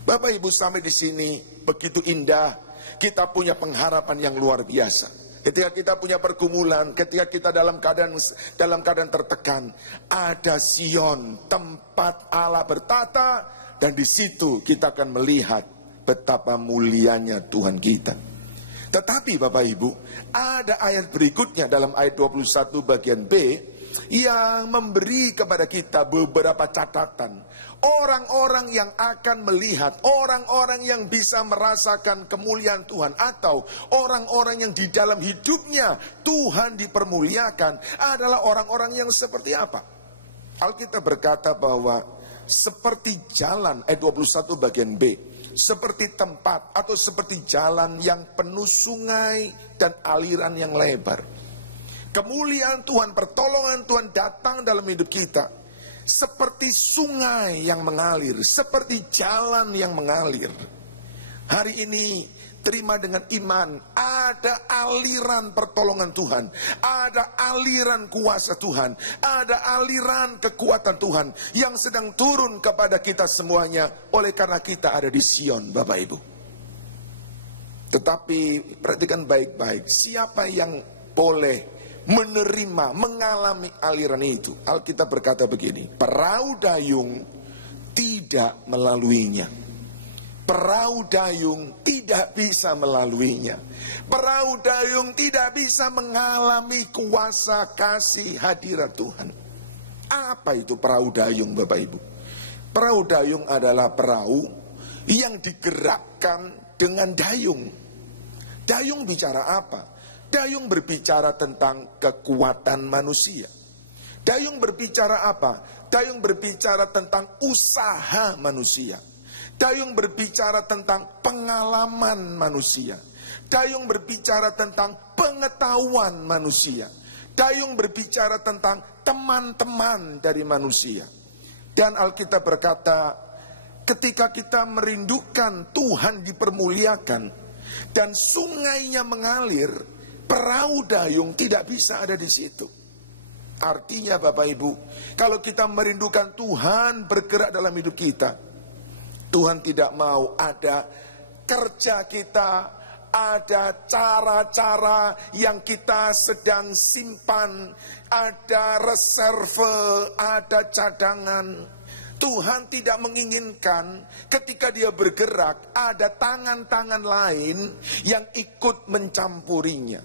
Bapak Ibu, sampai di sini begitu indah. Kita punya pengharapan yang luar biasa. Ketika kita punya pergumulan, ketika kita dalam keadaan tertekan, ada Sion, tempat Allah bertata. Dan di situ kita akan melihat betapa mulianya Tuhan kita. Tetapi Bapak Ibu, ada ayat berikutnya dalam ayat 21 bagian B yang memberi kepada kita beberapa catatan. Orang-orang yang akan melihat, orang-orang yang bisa merasakan kemuliaan Tuhan, atau orang-orang yang di dalam hidupnya Tuhan dipermuliakan adalah orang-orang yang seperti apa? Alkitab berkata bahwa seperti jalan, ayat 21 bagian B, seperti tempat atau seperti jalan yang penuh sungai dan aliran yang lebar. Kemuliaan Tuhan, pertolongan Tuhan datang dalam hidup kita seperti sungai yang mengalir, seperti jalan yang mengalir. Hari ini terima dengan iman, ada aliran pertolongan Tuhan, ada aliran kuasa Tuhan, ada aliran kekuatan Tuhan yang sedang turun kepada kita semuanya oleh karena kita ada di Sion, Bapak Ibu. Tetapi perhatikan baik-baik, siapa yang boleh menerima, mengalami aliran itu? Alkitab berkata begini, perahu dayung tidak melaluinya. Perahu dayung tidak bisa melaluinya. Perahu dayung tidak bisa mengalami kuasa kasih hadirat Tuhan. Apa itu perahu dayung, Bapak Ibu? Perahu dayung adalah perahu yang digerakkan dengan dayung. Dayung bicara apa? Dayung berbicara tentang kekuatan manusia. Dayung berbicara apa? Dayung berbicara tentang usaha manusia. Dayung berbicara tentang pengalaman manusia. Dayung berbicara tentang pengetahuan manusia. Dayung berbicara tentang teman-teman dari manusia. Dan Alkitab berkata, ketika kita merindukan Tuhan dipermuliakan dan sungainya mengalir, perahu dayung tidak bisa ada di situ. Artinya Bapak Ibu, kalau kita merindukan Tuhan bergerak dalam hidup kita, Tuhan tidak mau ada kerja kita, ada cara-cara yang kita sedang simpan, ada reserve, ada cadangan. Tuhan tidak menginginkan ketika dia bergerak ada tangan-tangan lain yang ikut mencampurinya.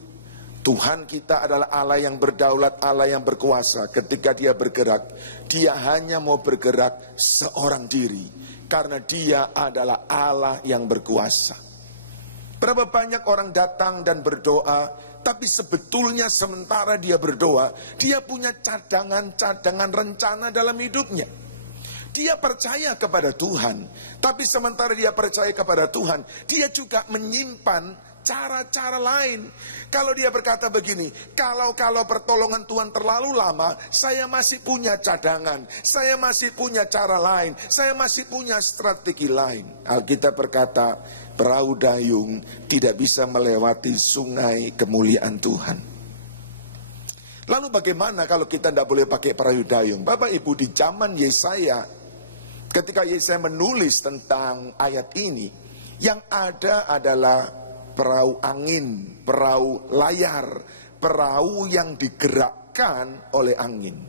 Tuhan kita adalah Allah yang berdaulat, Allah yang berkuasa. Ketika dia bergerak, dia hanya mau bergerak seorang diri, karena dia adalah Allah yang berkuasa. Berapa banyak orang datang dan berdoa, tapi sebetulnya sementara dia berdoa, dia punya cadangan-cadangan rencana dalam hidupnya. Dia percaya kepada Tuhan, tapi sementara dia percaya kepada Tuhan, dia juga menyimpan cara-cara lain. Kalau dia berkata begini, kalau pertolongan Tuhan terlalu lama, saya masih punya cadangan, saya masih punya cara lain, saya masih punya strategi lain. Alkitab berkata, perahu dayung tidak bisa melewati sungai kemuliaan Tuhan. Lalu bagaimana kalau kita tidak boleh pakai perahu dayung? Bapak Ibu, di zaman Yesaya, ketika Yesaya menulis tentang ayat ini, yang ada adalah perahu angin, perahu layar, perahu yang digerakkan oleh angin.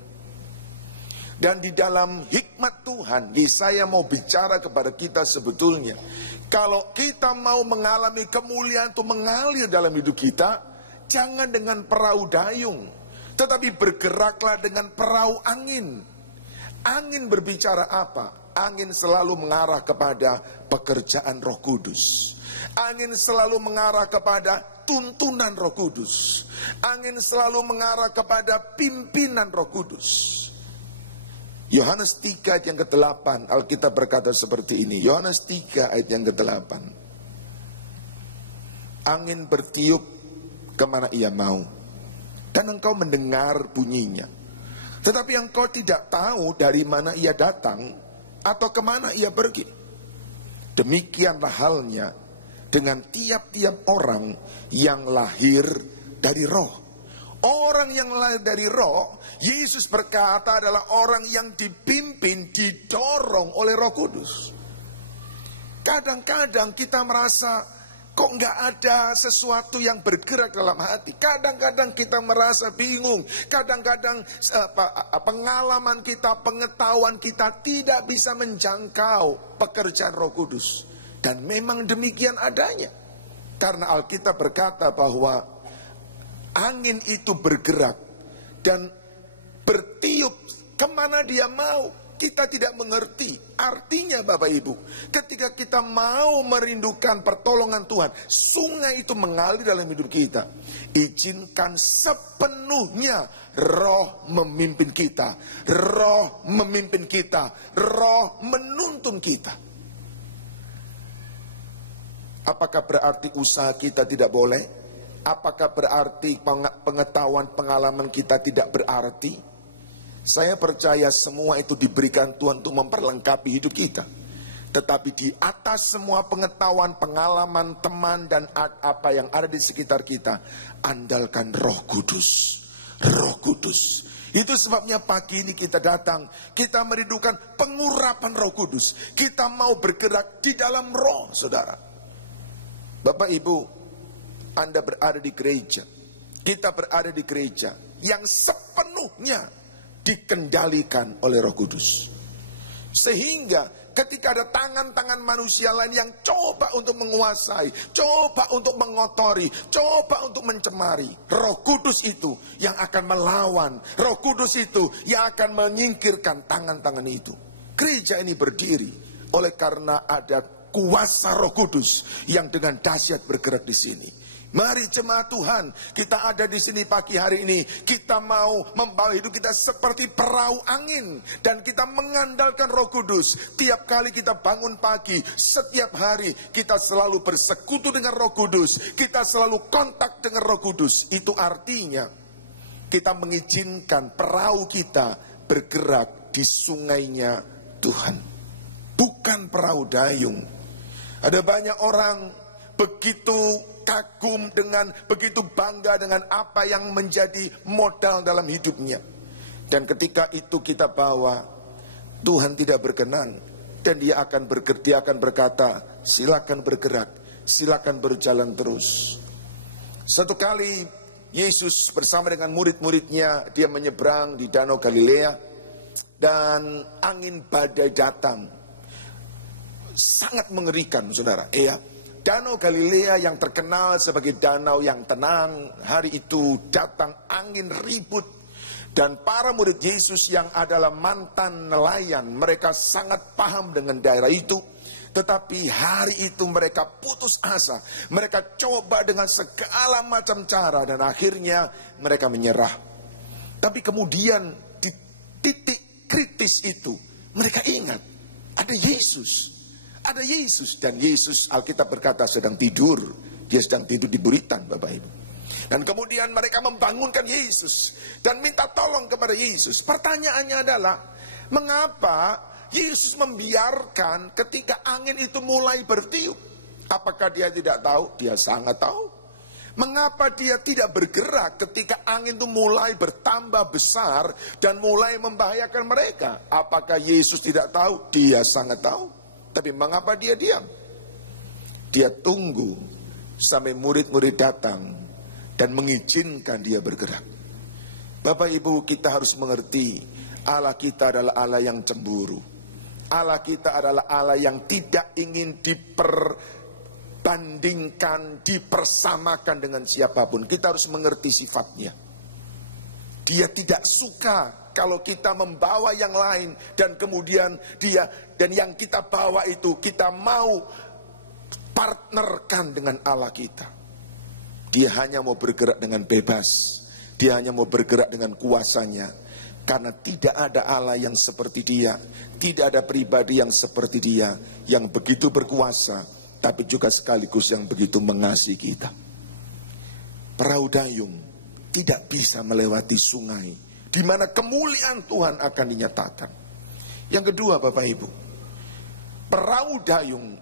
Dan di dalam hikmat Tuhan, Yesaya mau bicara kepada kita sebetulnya, kalau kita mau mengalami kemuliaan itu mengalir dalam hidup kita, jangan dengan perahu dayung, tetapi bergeraklah dengan perahu angin. Angin berbicara apa? Angin selalu mengarah kepada pekerjaan Roh Kudus. Angin selalu mengarah kepada tuntunan Roh Kudus. Angin selalu mengarah kepada pimpinan Roh Kudus. Yohanes 3 ayat yang ke-8, Alkitab berkata seperti ini. Yohanes 3 ayat yang ke-8. Angin bertiup kemana ia mau, dan engkau mendengar bunyinya, tetapi engkau tidak tahu dari mana ia datang atau kemana ia pergi. Demikianlah halnya dengan tiap-tiap orang yang lahir dari Roh. Orang yang lahir dari Roh, Yesus berkata adalah orang yang dipimpin, didorong oleh Roh Kudus. Kadang-kadang kita merasa kok nggak ada sesuatu yang bergerak dalam hati. Kadang-kadang kita merasa bingung. Kadang-kadang pengalaman kita, pengetahuan kita tidak bisa menjangkau pekerjaan Roh Kudus. Dan memang demikian adanya. Karena Alkitab berkata bahwa angin itu bergerak dan bertiup kemana dia mau. Kita tidak mengerti. Artinya Bapak Ibu, ketika kita mau merindukan pertolongan Tuhan, sungai itu mengalir dalam hidup kita. Izinkan sepenuhnya Roh memimpin kita. Roh memimpin kita. Roh menuntun kita. Apakah berarti usaha kita tidak boleh? Apakah berarti pengetahuan, pengalaman kita tidak berarti? Saya percaya semua itu diberikan Tuhan untuk memperlengkapi hidup kita. Tetapi di atas semua pengetahuan, pengalaman, teman, dan apa yang ada di sekitar kita, andalkan Roh Kudus. Roh Kudus. Itu sebabnya pagi ini kita datang, kita merindukan pengurapan Roh Kudus. Kita mau bergerak di dalam Roh, saudara. Bapak Ibu, Anda berada di gereja. Kita berada di gereja yang sepenuhnya dikendalikan oleh Roh Kudus. Sehingga ketika ada tangan-tangan manusia lain yang coba untuk menguasai, coba untuk mengotori, coba untuk mencemari, Roh Kudus itu yang akan melawan. Roh Kudus itu yang akan menyingkirkan tangan-tangan itu. Gereja ini berdiri oleh karena ada kuasa Roh Kudus yang dengan dahsyat bergerak di sini. Mari jemaat Tuhan, kita ada di sini pagi hari ini. Kita mau membawa hidup kita seperti perahu angin. Dan kita mengandalkan Roh Kudus. Tiap kali kita bangun pagi, setiap hari kita selalu bersekutu dengan Roh Kudus. Kita selalu kontak dengan Roh Kudus. Itu artinya kita mengizinkan perahu kita bergerak di sungainya Tuhan. Bukan perahu dayung. Ada banyak orang begitu kagum dengan, begitu bangga dengan apa yang menjadi modal dalam hidupnya. Dan ketika itu kita bawa, Tuhan tidak berkenan. Dan dia akan berkata, silakan bergerak, silakan berjalan terus. Satu kali Yesus bersama dengan murid-muridnya, dia menyeberang di Danau Galilea. Dan angin badai datang. Sangat mengerikan, saudara. Danau Galilea yang terkenal sebagai danau yang tenang, hari itu datang angin ribut. Dan para murid Yesus yang adalah mantan nelayan, mereka sangat paham dengan daerah itu. Tetapi hari itu mereka putus asa. Mereka coba dengan segala macam cara dan akhirnya mereka menyerah. Tapi kemudian di titik kritis itu, mereka ingat ada Yesus. Ada Yesus, dan Yesus, Alkitab berkata, sedang tidur. Dia sedang tidur di buritan, Bapak Ibu. Dan kemudian mereka membangunkan Yesus dan minta tolong kepada Yesus. Pertanyaannya adalah, mengapa Yesus membiarkan ketika angin itu mulai bertiup? Apakah dia tidak tahu? Dia sangat tahu. Mengapa dia tidak bergerak ketika angin itu mulai bertambah besar dan mulai membahayakan mereka? Apakah Yesus tidak tahu? Dia sangat tahu. Tapi mengapa dia diam? Dia tunggu sampai murid-murid datang dan mengizinkan dia bergerak. Bapak Ibu, kita harus mengerti, Allah kita adalah Allah yang cemburu. Allah kita adalah Allah yang tidak ingin diperbandingkan, dipersamakan dengan siapapun. Kita harus mengerti sifatnya. Dia tidak suka kalau kita membawa yang lain dan kemudian dan yang kita bawa itu kita mau partnerkan dengan Allah kita. Dia hanya mau bergerak dengan bebas. Dia hanya mau bergerak dengan kuasanya. Karena tidak ada Allah yang seperti dia. Tidak ada pribadi yang seperti dia, yang begitu berkuasa, tapi juga sekaligus yang begitu mengasihi kita. Perahu dayung tidak bisa melewati sungai di mana kemuliaan Tuhan akan dinyatakan. Yang kedua, Bapak Ibu, perahu dayung,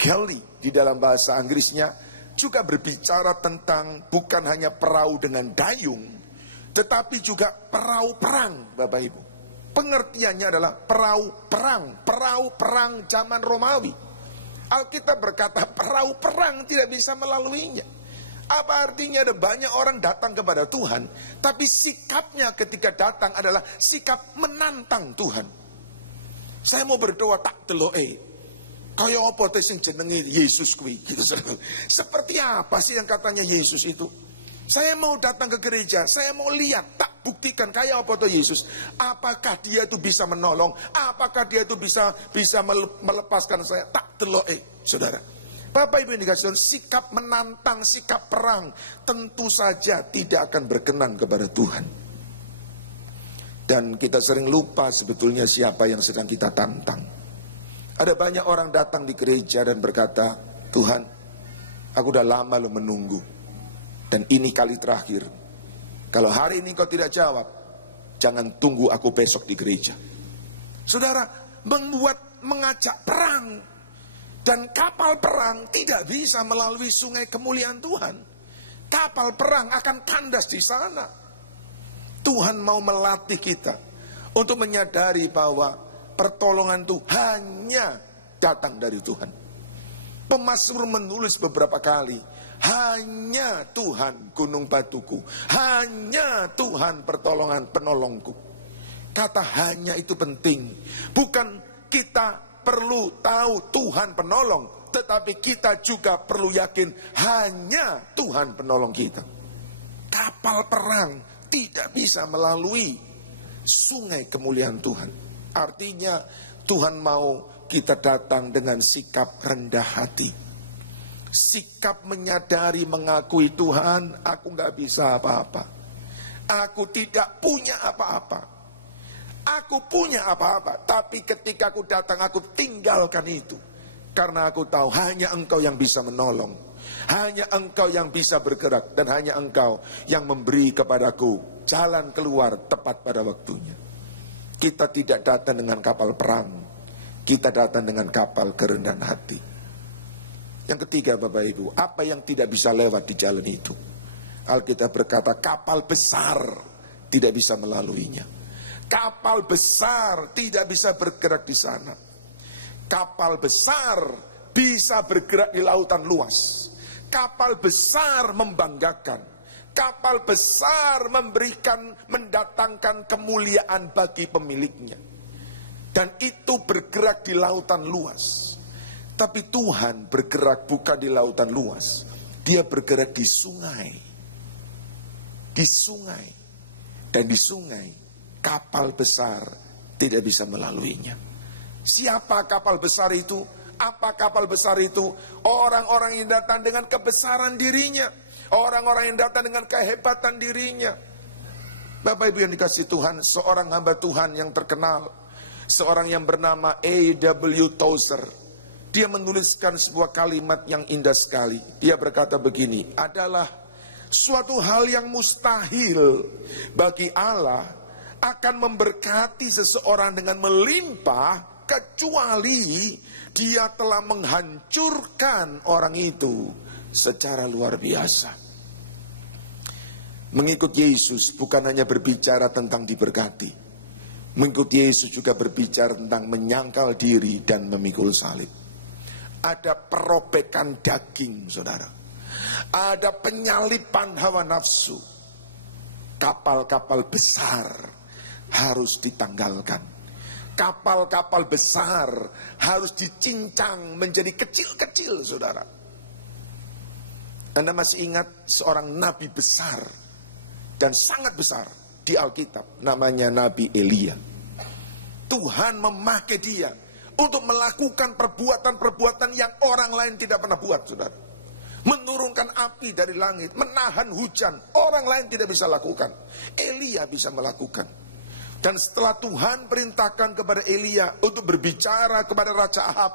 galley di dalam bahasa Inggrisnya, juga berbicara tentang bukan hanya perahu dengan dayung, tetapi juga perahu perang, Bapak Ibu. Pengertiannya adalah perahu perang zaman Romawi. Alkitab berkata perahu perang tidak bisa melaluinya. Apa artinya? Ada banyak orang datang kepada Tuhan, tapi sikapnya ketika datang adalah sikap menantang Tuhan. Saya mau berdoa tak deloke. Kaya apa teh sing jenenge Yesus kuwi gitu. Seperti apa sih yang katanya Yesus itu? Saya mau datang ke gereja, saya mau lihat, tak buktikan kayak apa tuh Yesus. Apakah dia itu bisa menolong? Apakah dia itu bisa melepaskan saya? Tak delok saudara. Bapak Ibu yang dikasih Tuhan, sikap menantang, sikap perang tentu saja tidak akan berkenan kepada Tuhan. Dan kita sering lupa sebetulnya siapa yang sedang kita tantang. Ada banyak orang datang di gereja dan berkata, Tuhan, aku udah lama lo menunggu. Dan ini kali terakhir. Kalau hari ini kau tidak jawab, jangan tunggu aku besok di gereja. Saudara, mengajak perang. Dan kapal perang tidak bisa melalui sungai kemuliaan Tuhan. Kapal perang akan kandas di sana. Tuhan mau melatih kita untuk menyadari bahwa pertolongan itu hanya datang dari Tuhan. Pemazmur menulis beberapa kali, hanya Tuhan gunung batuku, hanya Tuhan pertolongan penolongku. Kata hanya itu penting. Bukan kita perlu tahu Tuhan penolong, tetapi kita juga perlu yakin hanya Tuhan penolong kita. Kapal perang tidak bisa melalui sungai kemuliaan Tuhan. Artinya Tuhan mau kita datang dengan sikap rendah hati. Sikap menyadari, mengakui Tuhan, aku gak bisa apa-apa. Aku tidak punya apa-apa. Aku punya apa-apa, tapi ketika aku datang, aku tinggalkan itu. Karena aku tahu hanya Engkau yang bisa menolong. Hanya Engkau yang bisa bergerak. Dan hanya Engkau yang memberi kepadaku jalan keluar tepat pada waktunya. Kita tidak datang dengan kapal perang. Kita datang dengan kapal kerendahan hati. Yang ketiga Bapak Ibu, apa yang tidak bisa lewat di jalan itu? Alkitab berkata kapal besar tidak bisa melaluinya. Kapal besar tidak bisa bergerak di sana. Kapal besar bisa bergerak di lautan luas. Kapal besar membanggakan. Kapal besar mendatangkan kemuliaan bagi pemiliknya. Dan itu bergerak di lautan luas. Tapi Tuhan bergerak bukan di lautan luas. Dia bergerak di sungai. Di sungai. Dan di sungai kapal besar tidak bisa melaluinya. Siapa kapal besar itu? Apa kapal besar itu? Orang-orang yang datang dengan kebesaran dirinya. Orang-orang yang datang dengan kehebatan dirinya. Bapak Ibu yang dikasih Tuhan, seorang hamba Tuhan yang terkenal, seorang yang bernama A.W. Tozer, dia menuliskan sebuah kalimat yang indah sekali. Dia berkata begini, adalah suatu hal yang mustahil bagi Allah akan memberkati seseorang dengan melimpah, kecuali dia telah menghancurkan orang itu secara luar biasa. Mengikut Yesus bukan hanya berbicara tentang diberkati. Mengikut Yesus juga berbicara tentang menyangkal diri dan memikul salib. Ada perobekan daging, saudara. Ada penyalipan hawa nafsu. Kapal-kapal besar harus ditanggalkan. Kapal-kapal besar harus dicincang menjadi kecil-kecil, saudara. Anda masih ingat seorang nabi besar dan sangat besar di Alkitab, namanya Nabi Elia. Tuhan memakai dia untuk melakukan perbuatan-perbuatan yang orang lain tidak pernah buat, saudara. Menurunkan api dari langit, menahan hujan, orang lain tidak bisa lakukan. Elia bisa melakukan. Dan setelah Tuhan perintahkan kepada Elia untuk berbicara kepada Raja Ahab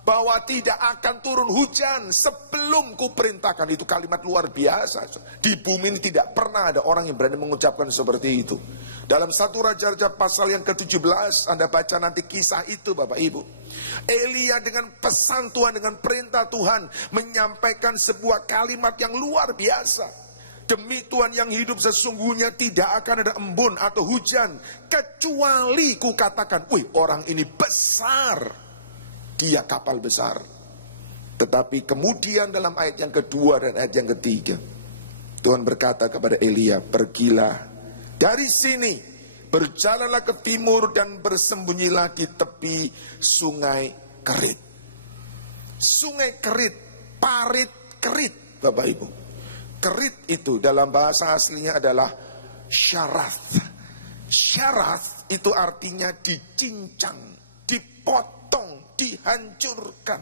bahwa tidak akan turun hujan sebelum kuperintahkan, itu kalimat luar biasa. Di bumi ini tidak pernah ada orang yang berani mengucapkan seperti itu. Dalam 1 Raja-Raja pasal yang ke-17, Anda baca nanti kisah itu Bapak Ibu. Elia dengan pesan Tuhan, dengan perintah Tuhan, menyampaikan sebuah kalimat yang luar biasa. Demi Tuhan yang hidup, sesungguhnya tidak akan ada embun atau hujan, kecuali ku katakan, wih orang ini besar. Dia kapal besar. Tetapi kemudian dalam ayat yang kedua dan ayat yang ketiga, Tuhan berkata kepada Elia, pergilah dari sini, berjalanlah ke timur dan bersembunyilah di tepi sungai Kerit. Sungai Kerit, parit Kerit, Bapak Ibu. Kerit itu dalam bahasa aslinya adalah syarath. Syarath itu artinya dicincang, dipotong, dihancurkan.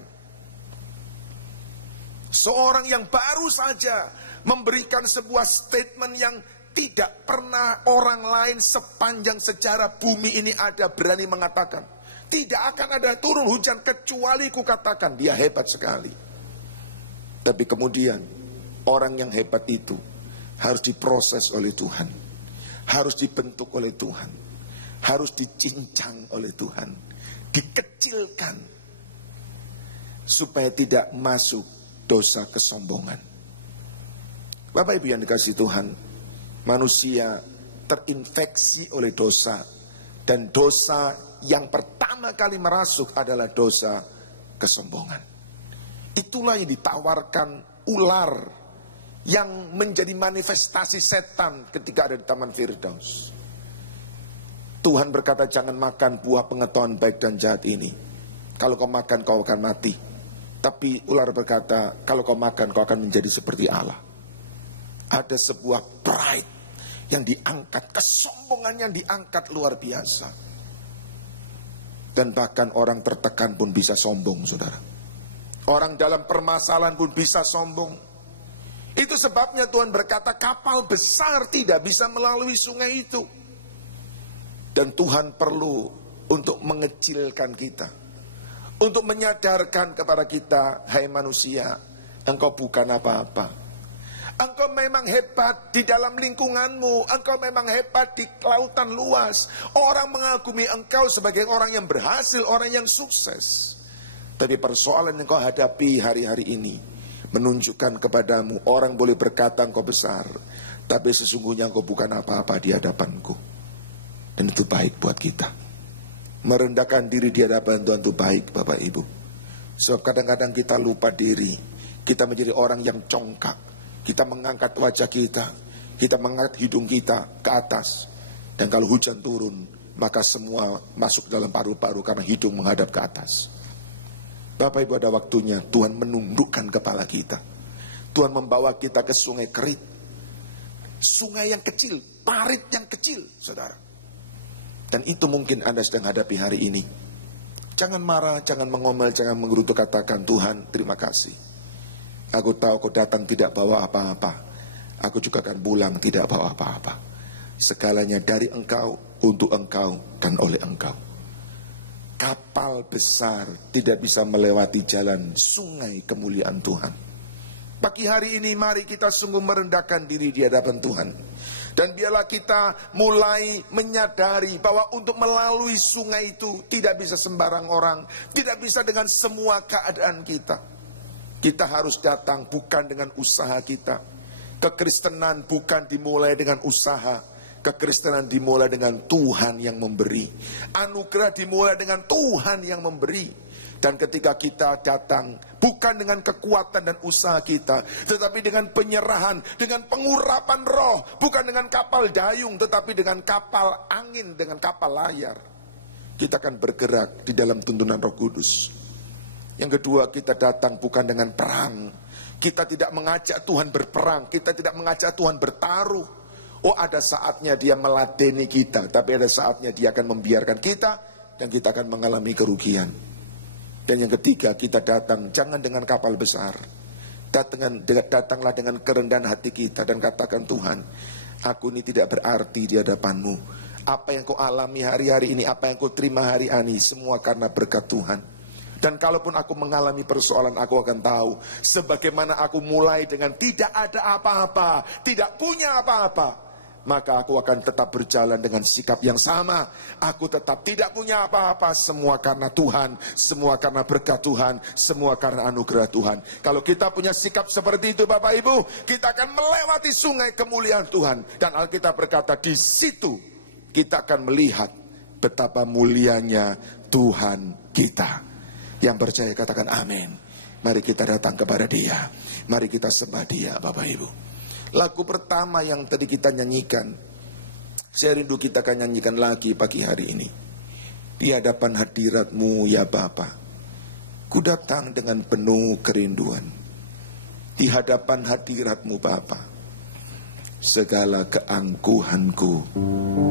Seorang yang baru saja memberikan sebuah statement yang tidak pernah orang lain sepanjang sejarah bumi ini ada berani mengatakan. Tidak akan ada turun hujan kecuali kukatakan dia hebat sekali. Tapi kemudian orang yang hebat itu harus diproses oleh Tuhan, harus dibentuk oleh Tuhan, harus dicincang oleh Tuhan, dikecilkan supaya tidak masuk dosa kesombongan. Bapak Ibu yang dikasihi Tuhan, manusia terinfeksi oleh dosa, dan dosa yang pertama kali merasuk adalah dosa kesombongan. Itulah yang ditawarkan ular yang menjadi manifestasi setan ketika ada di Taman Firdaus. Tuhan berkata, jangan makan buah pengetahuan baik dan jahat ini. Kalau kau makan kau akan mati. Tapi ular berkata, kalau kau makan kau akan menjadi seperti Allah. Ada sebuah pride yang diangkat, kesombongan yang diangkat luar biasa. Dan bahkan orang tertekan pun bisa sombong, saudara. Orang dalam permasalahan pun bisa sombong. Itu sebabnya Tuhan berkata kapal besar tidak bisa melalui sungai itu. Dan Tuhan perlu untuk mengecilkan kita, untuk menyadarkan kepada kita, hai manusia, engkau bukan apa-apa. Engkau memang hebat di dalam lingkunganmu, engkau memang hebat di lautan luas. Orang mengagumi engkau sebagai orang yang berhasil, orang yang sukses. Tapi persoalan yang kau hadapi hari-hari ini menunjukkan kepadamu, orang boleh berkata engkau besar, tapi sesungguhnya engkau bukan apa-apa di hadapanku. Dan itu baik buat kita. Merendahkan diri di hadapan Tuhan itu baik, Bapak Ibu. Sebab kadang-kadang kita lupa diri, kita menjadi orang yang congkak. Kita mengangkat wajah kita mengangkat hidung kita ke atas. Dan kalau hujan turun, maka semua masuk dalam paru-paru karena hidung menghadap ke atas. Bapak Ibu, ada waktunya Tuhan menundukkan kepala kita. Tuhan membawa kita ke sungai Kerit. Sungai yang kecil, parit yang kecil, saudara. Dan itu mungkin Anda sedang hadapi hari ini. Jangan marah, jangan mengomel, jangan menggerutu, katakan, Tuhan terima kasih. Aku tahu kau datang tidak bawa apa-apa. Aku juga akan pulang tidak bawa apa-apa. Segalanya dari engkau, untuk engkau, dan oleh engkau. Kapal besar tidak bisa melewati jalan sungai kemuliaan Tuhan. Pagi hari ini mari kita sungguh merendahkan diri di hadapan Tuhan. Dan biarlah kita mulai menyadari bahwa untuk melalui sungai itu tidak bisa sembarang orang, tidak bisa dengan semua keadaan kita. Kita harus datang bukan dengan usaha kita. Kekristenan bukan dimulai dengan usaha. Kekristenan dimulai dengan Tuhan yang memberi. Anugerah dimulai dengan Tuhan yang memberi. Dan ketika kita datang bukan dengan kekuatan dan usaha kita, tetapi dengan penyerahan, dengan pengurapan roh. Bukan dengan kapal dayung, tetapi dengan kapal angin, dengan kapal layar. Kita akan bergerak di dalam tuntunan Roh Kudus. Yang kedua, kita datang bukan dengan perang. Kita tidak mengajak Tuhan berperang. Kita tidak mengajak Tuhan bertaruh. Oh, ada saatnya dia meladeni kita, tapi ada saatnya dia akan membiarkan kita, dan kita akan mengalami kerugian. Dan yang ketiga, kita datang jangan dengan kapal besar. Datanglah dengan kerendahan hati kita dan katakan, Tuhan, aku ini tidak berarti di hadapanmu. Apa yang kau alami hari-hari ini, apa yang kau terima hari ini, semua karena berkat Tuhan. Dan kalaupun aku mengalami persoalan, aku akan tahu sebagaimana aku mulai dengan tidak ada apa-apa, tidak punya apa-apa, maka aku akan tetap berjalan dengan sikap yang sama. Aku tetap tidak punya apa-apa, semua karena Tuhan, semua karena berkat Tuhan, semua karena anugerah Tuhan. Kalau kita punya sikap seperti itu, Bapak Ibu, kita akan melewati sungai kemuliaan Tuhan. Dan Alkitab berkata, di situ kita akan melihat betapa mulianya Tuhan kita. Yang percaya katakan amin. Mari kita datang kepada Dia. Mari kita sembah Dia, Bapak Ibu. Lagu pertama yang tadi kita nyanyikan, saya rindu kita akan nyanyikan lagi pagi hari ini. Di hadapan hadirat-Mu ya Bapa, ku datang dengan penuh kerinduan. di hadapan hadirat-Mu Bapa, segala keangkuhanku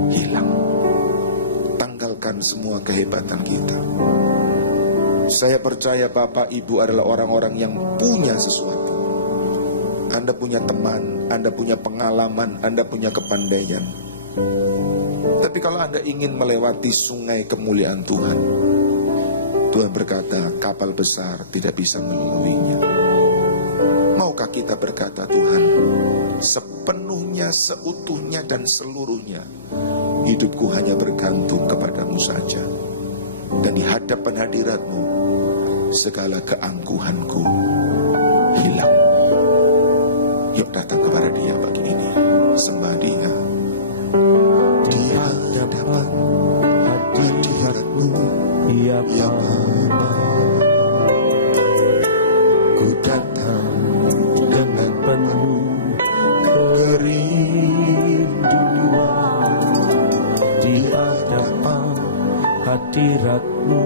hilang. Tanggalkan semua kehebatan kita. Saya percaya Bapak Ibu adalah orang-orang yang punya sesuatu. Anda punya teman, Anda punya pengalaman, Anda punya kepandaian. Tapi kalau Anda ingin melewati sungai kemuliaan Tuhan, Tuhan berkata kapal besar tidak bisa melaluinya. Maukah kita berkata, Tuhan, sepenuhnya, seutuhnya dan seluruhnya hidupku hanya bergantung kepadamu saja, dan di hadapan hadirat-Mu segala keangkuhanku hilang. Yuk datang kepada Dia pagi ini, sembah Dia. Di hadapan hadirat-Mu ya Bapa, ku datang dengan penuh kerinduan. Di hadapan hadirat-Mu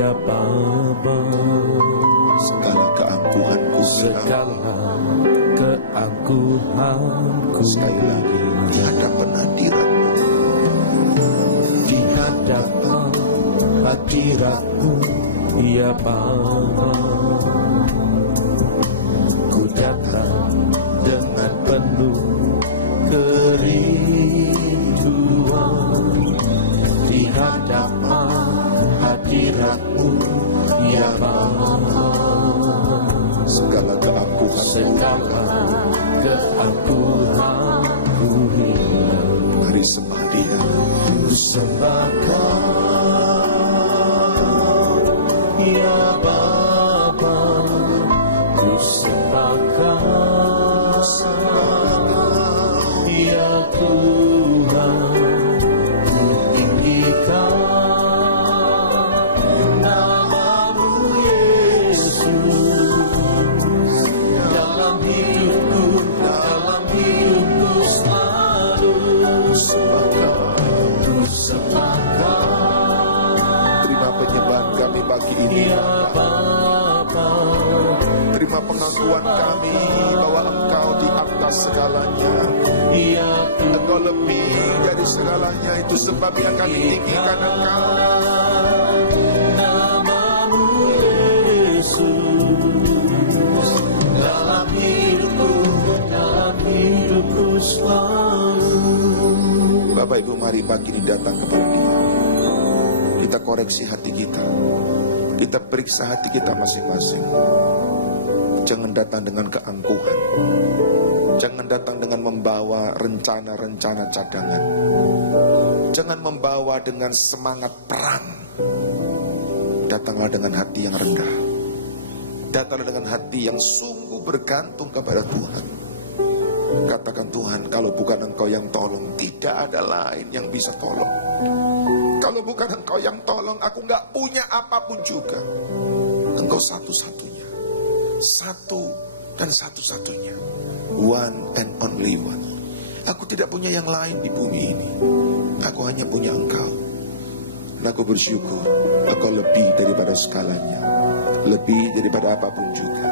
ya Bapa, segala keangkuhanku sekali lagi di hadapan hadirat-Mu. Di hadapan hadirat-Mu ya Bapa, ku datang dengan penuh kerinduan. Di hadapan hadirat-Mu ya Bapa, segala keangkuhanku hilang. Mari sembah Dia. Ku sembah Kau ya Bapa, ku sembah Kau ya Tuhan, ku tinggikan nama-Mu Yesus dalam hidupku selalu. Ku sembah Kau. Terima penyembahan kami pagi ini ya Bapa. Terima pengakuan kami bahwa Engkau di atas segalanya. Engkau lebih dari segalanya, itu sebab yang kami tinggikan Engkau. Nama-Mu Yesus dalam hidupku selalu. Bapak Ibu, mari pagi ini datang kepada Dia. Kita koreksi hati kita. Kita periksa hati kita masing-masing. Jangan datang dengan keangkuhan. Jangan datang dengan membawa rencana-rencana cadangan. Jangan membawa dengan semangat perang. Datanglah dengan hati yang rendah. Datanglah dengan hati yang sungguh bergantung kepada Tuhan. Katakan, Tuhan, kalau bukan Engkau yang tolong, tidak ada lain yang bisa tolong. Kalau bukan Engkau yang tolong, aku gak punya apapun juga. Engkau satu-satunya, satu dan satu-satunya, one and only one. Aku tidak punya yang lain di bumi ini. Aku hanya punya Engkau. Dan aku bersyukur Engkau lebih daripada segalanya, lebih daripada apapun juga.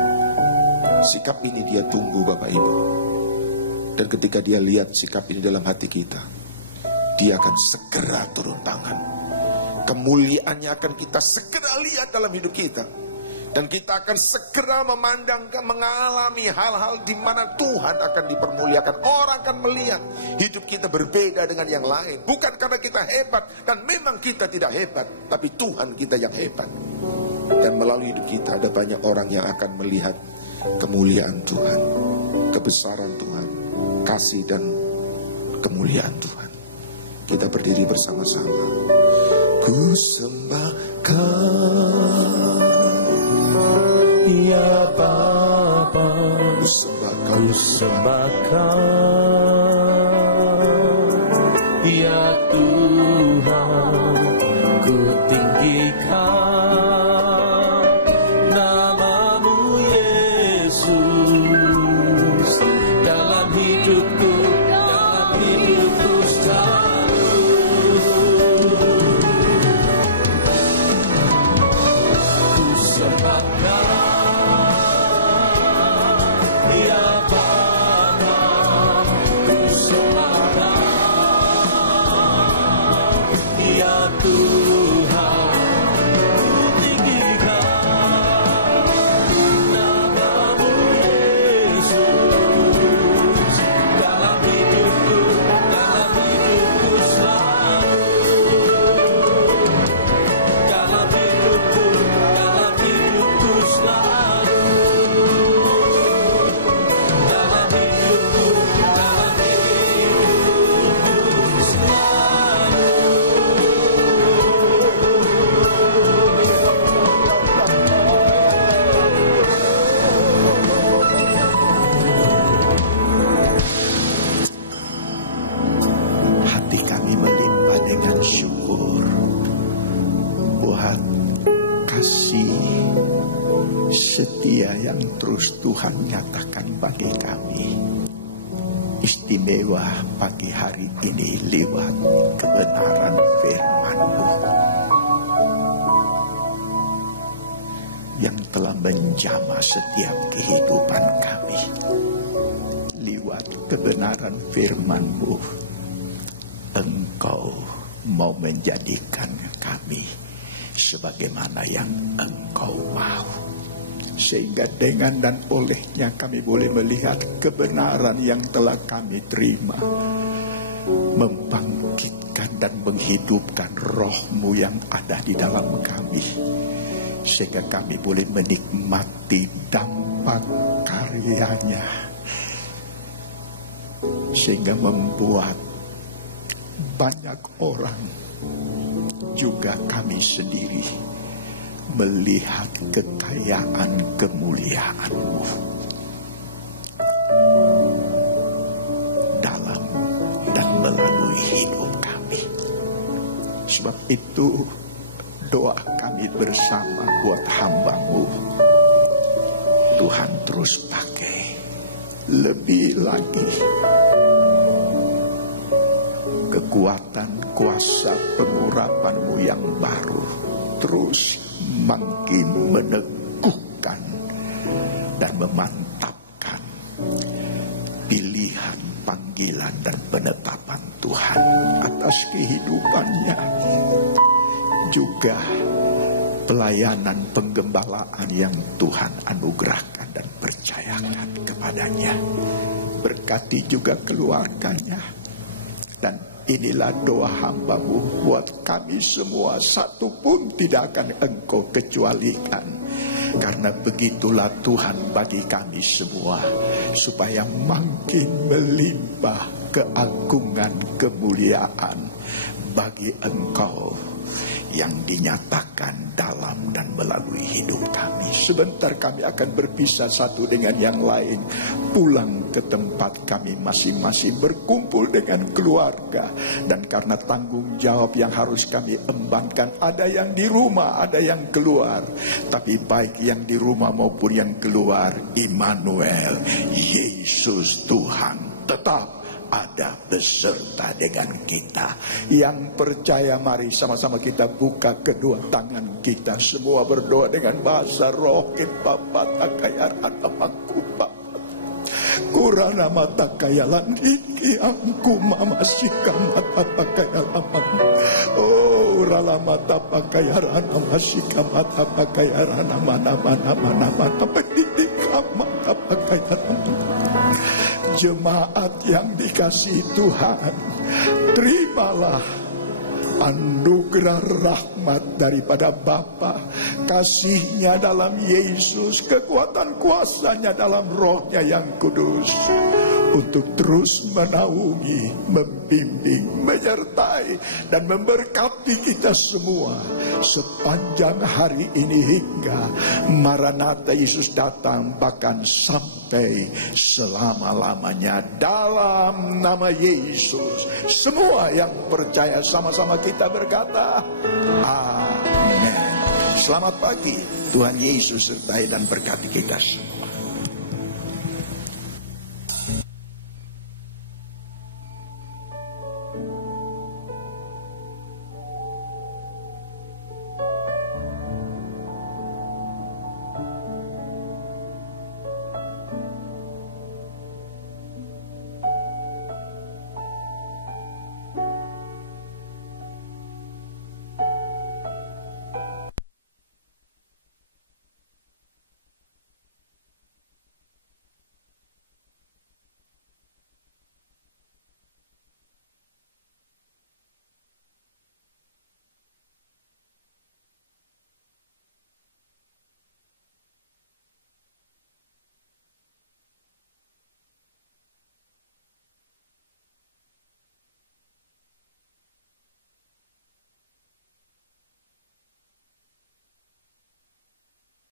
Sikap ini Dia tunggu, Bapak Ibu. Dan ketika Dia lihat sikap ini dalam hati kita, Dia akan segera turun tangan. Kemuliaannya akan kita segera lihat dalam hidup kita. Dan kita akan segera memandang, mengalami hal-hal di mana Tuhan akan dipermuliakan. Orang akan melihat hidup kita berbeda dengan yang lain. Bukan karena kita hebat, dan memang kita tidak hebat, tapi Tuhan kita yang hebat. Dan melalui hidup kita ada banyak orang yang akan melihat kemuliaan Tuhan, kebesaran Tuhan, kasih dan kemuliaan Tuhan. Kita berdiri bersama-sama. Ku sembah Kau ya Bapa, ku sembah Kau ya Tuhan, ku tinggikan nama-Mu Yesus dalam hidupku selalu. Ku sembah Kau setia yang terus Tuhan nyatakan bagi kami. Istimewa pagi hari ini lewat kebenaran firman-Mu yang telah menjamah setiap kehidupan kami. Lewat kebenaran firman-Mu, Engkau mau menjadikan kami sebagaimana yang Engkau mau. Sehingga dengan dan olehnya kami boleh melihat kebenaran yang telah kami terima, membangkitkan dan menghidupkan roh-Mu yang ada di dalam kami, sehingga kami boleh menikmati dampak karyanya, sehingga membuat banyak orang, juga kami sendiri, melihat kekayaan kemuliaan-Mu dalam dan melalui hidup kami. Sebab itu doa kami bersama buat hamba-Mu, Tuhan terus pakai lebih lagi kekuatan kuasa pengurapan-Mu yang baru terus makin meneguhkan dan memantapkan pilihan, panggilan dan penetapan Tuhan atas kehidupannya, juga pelayanan penggembalaan yang Tuhan anugerahkan dan percayakan kepadanya. Berkati juga keluarganya. Dan inilah doa hamba-Mu buat kami semua, satu pun tidak akan Engkau kecualikan. Karena begitulah Tuhan bagi kami semua, supaya makin melimpah keagungan kemuliaan bagi Engkau yang dinyatakan dalam dan melalui hidup kami. Sebentar kami akan berpisah satu dengan yang lain, pulang ke tempat kami masing-masing, berkumpul dengan keluarga. Dan karena tanggung jawab yang harus kami embankan, ada yang di rumah, ada yang keluar. Tapi baik yang di rumah maupun yang keluar, Immanuel, Yesus Tuhan tetap ada beserta dengan kita. Yang percaya, mari sama-sama kita buka kedua tangan kita, semua berdoa dengan bahasa roh. Bapa takayaran amakupa kurana mata kayalan iki angku mama sika mata pakayaran. Oh rala mata pakayaran masika mata pakayaran mana pendidik mata pakayaran. Jemaat yang dikasihi Tuhan, terimalah anugerah rahmat daripada Bapa, kasih-Nya dalam Yesus, kekuatan kuasa-Nya dalam Roh-Nya yang kudus, untuk terus menaungi, membimbing, menyertai dan memberkati kita semua sepanjang hari ini hingga Maranatha Yesus datang, bahkan sampai selama-lamanya. Dalam nama Yesus, semua yang percaya sama-sama kita berkata amin. Selamat pagi, Tuhan Yesus sertai dan berkati kita semua.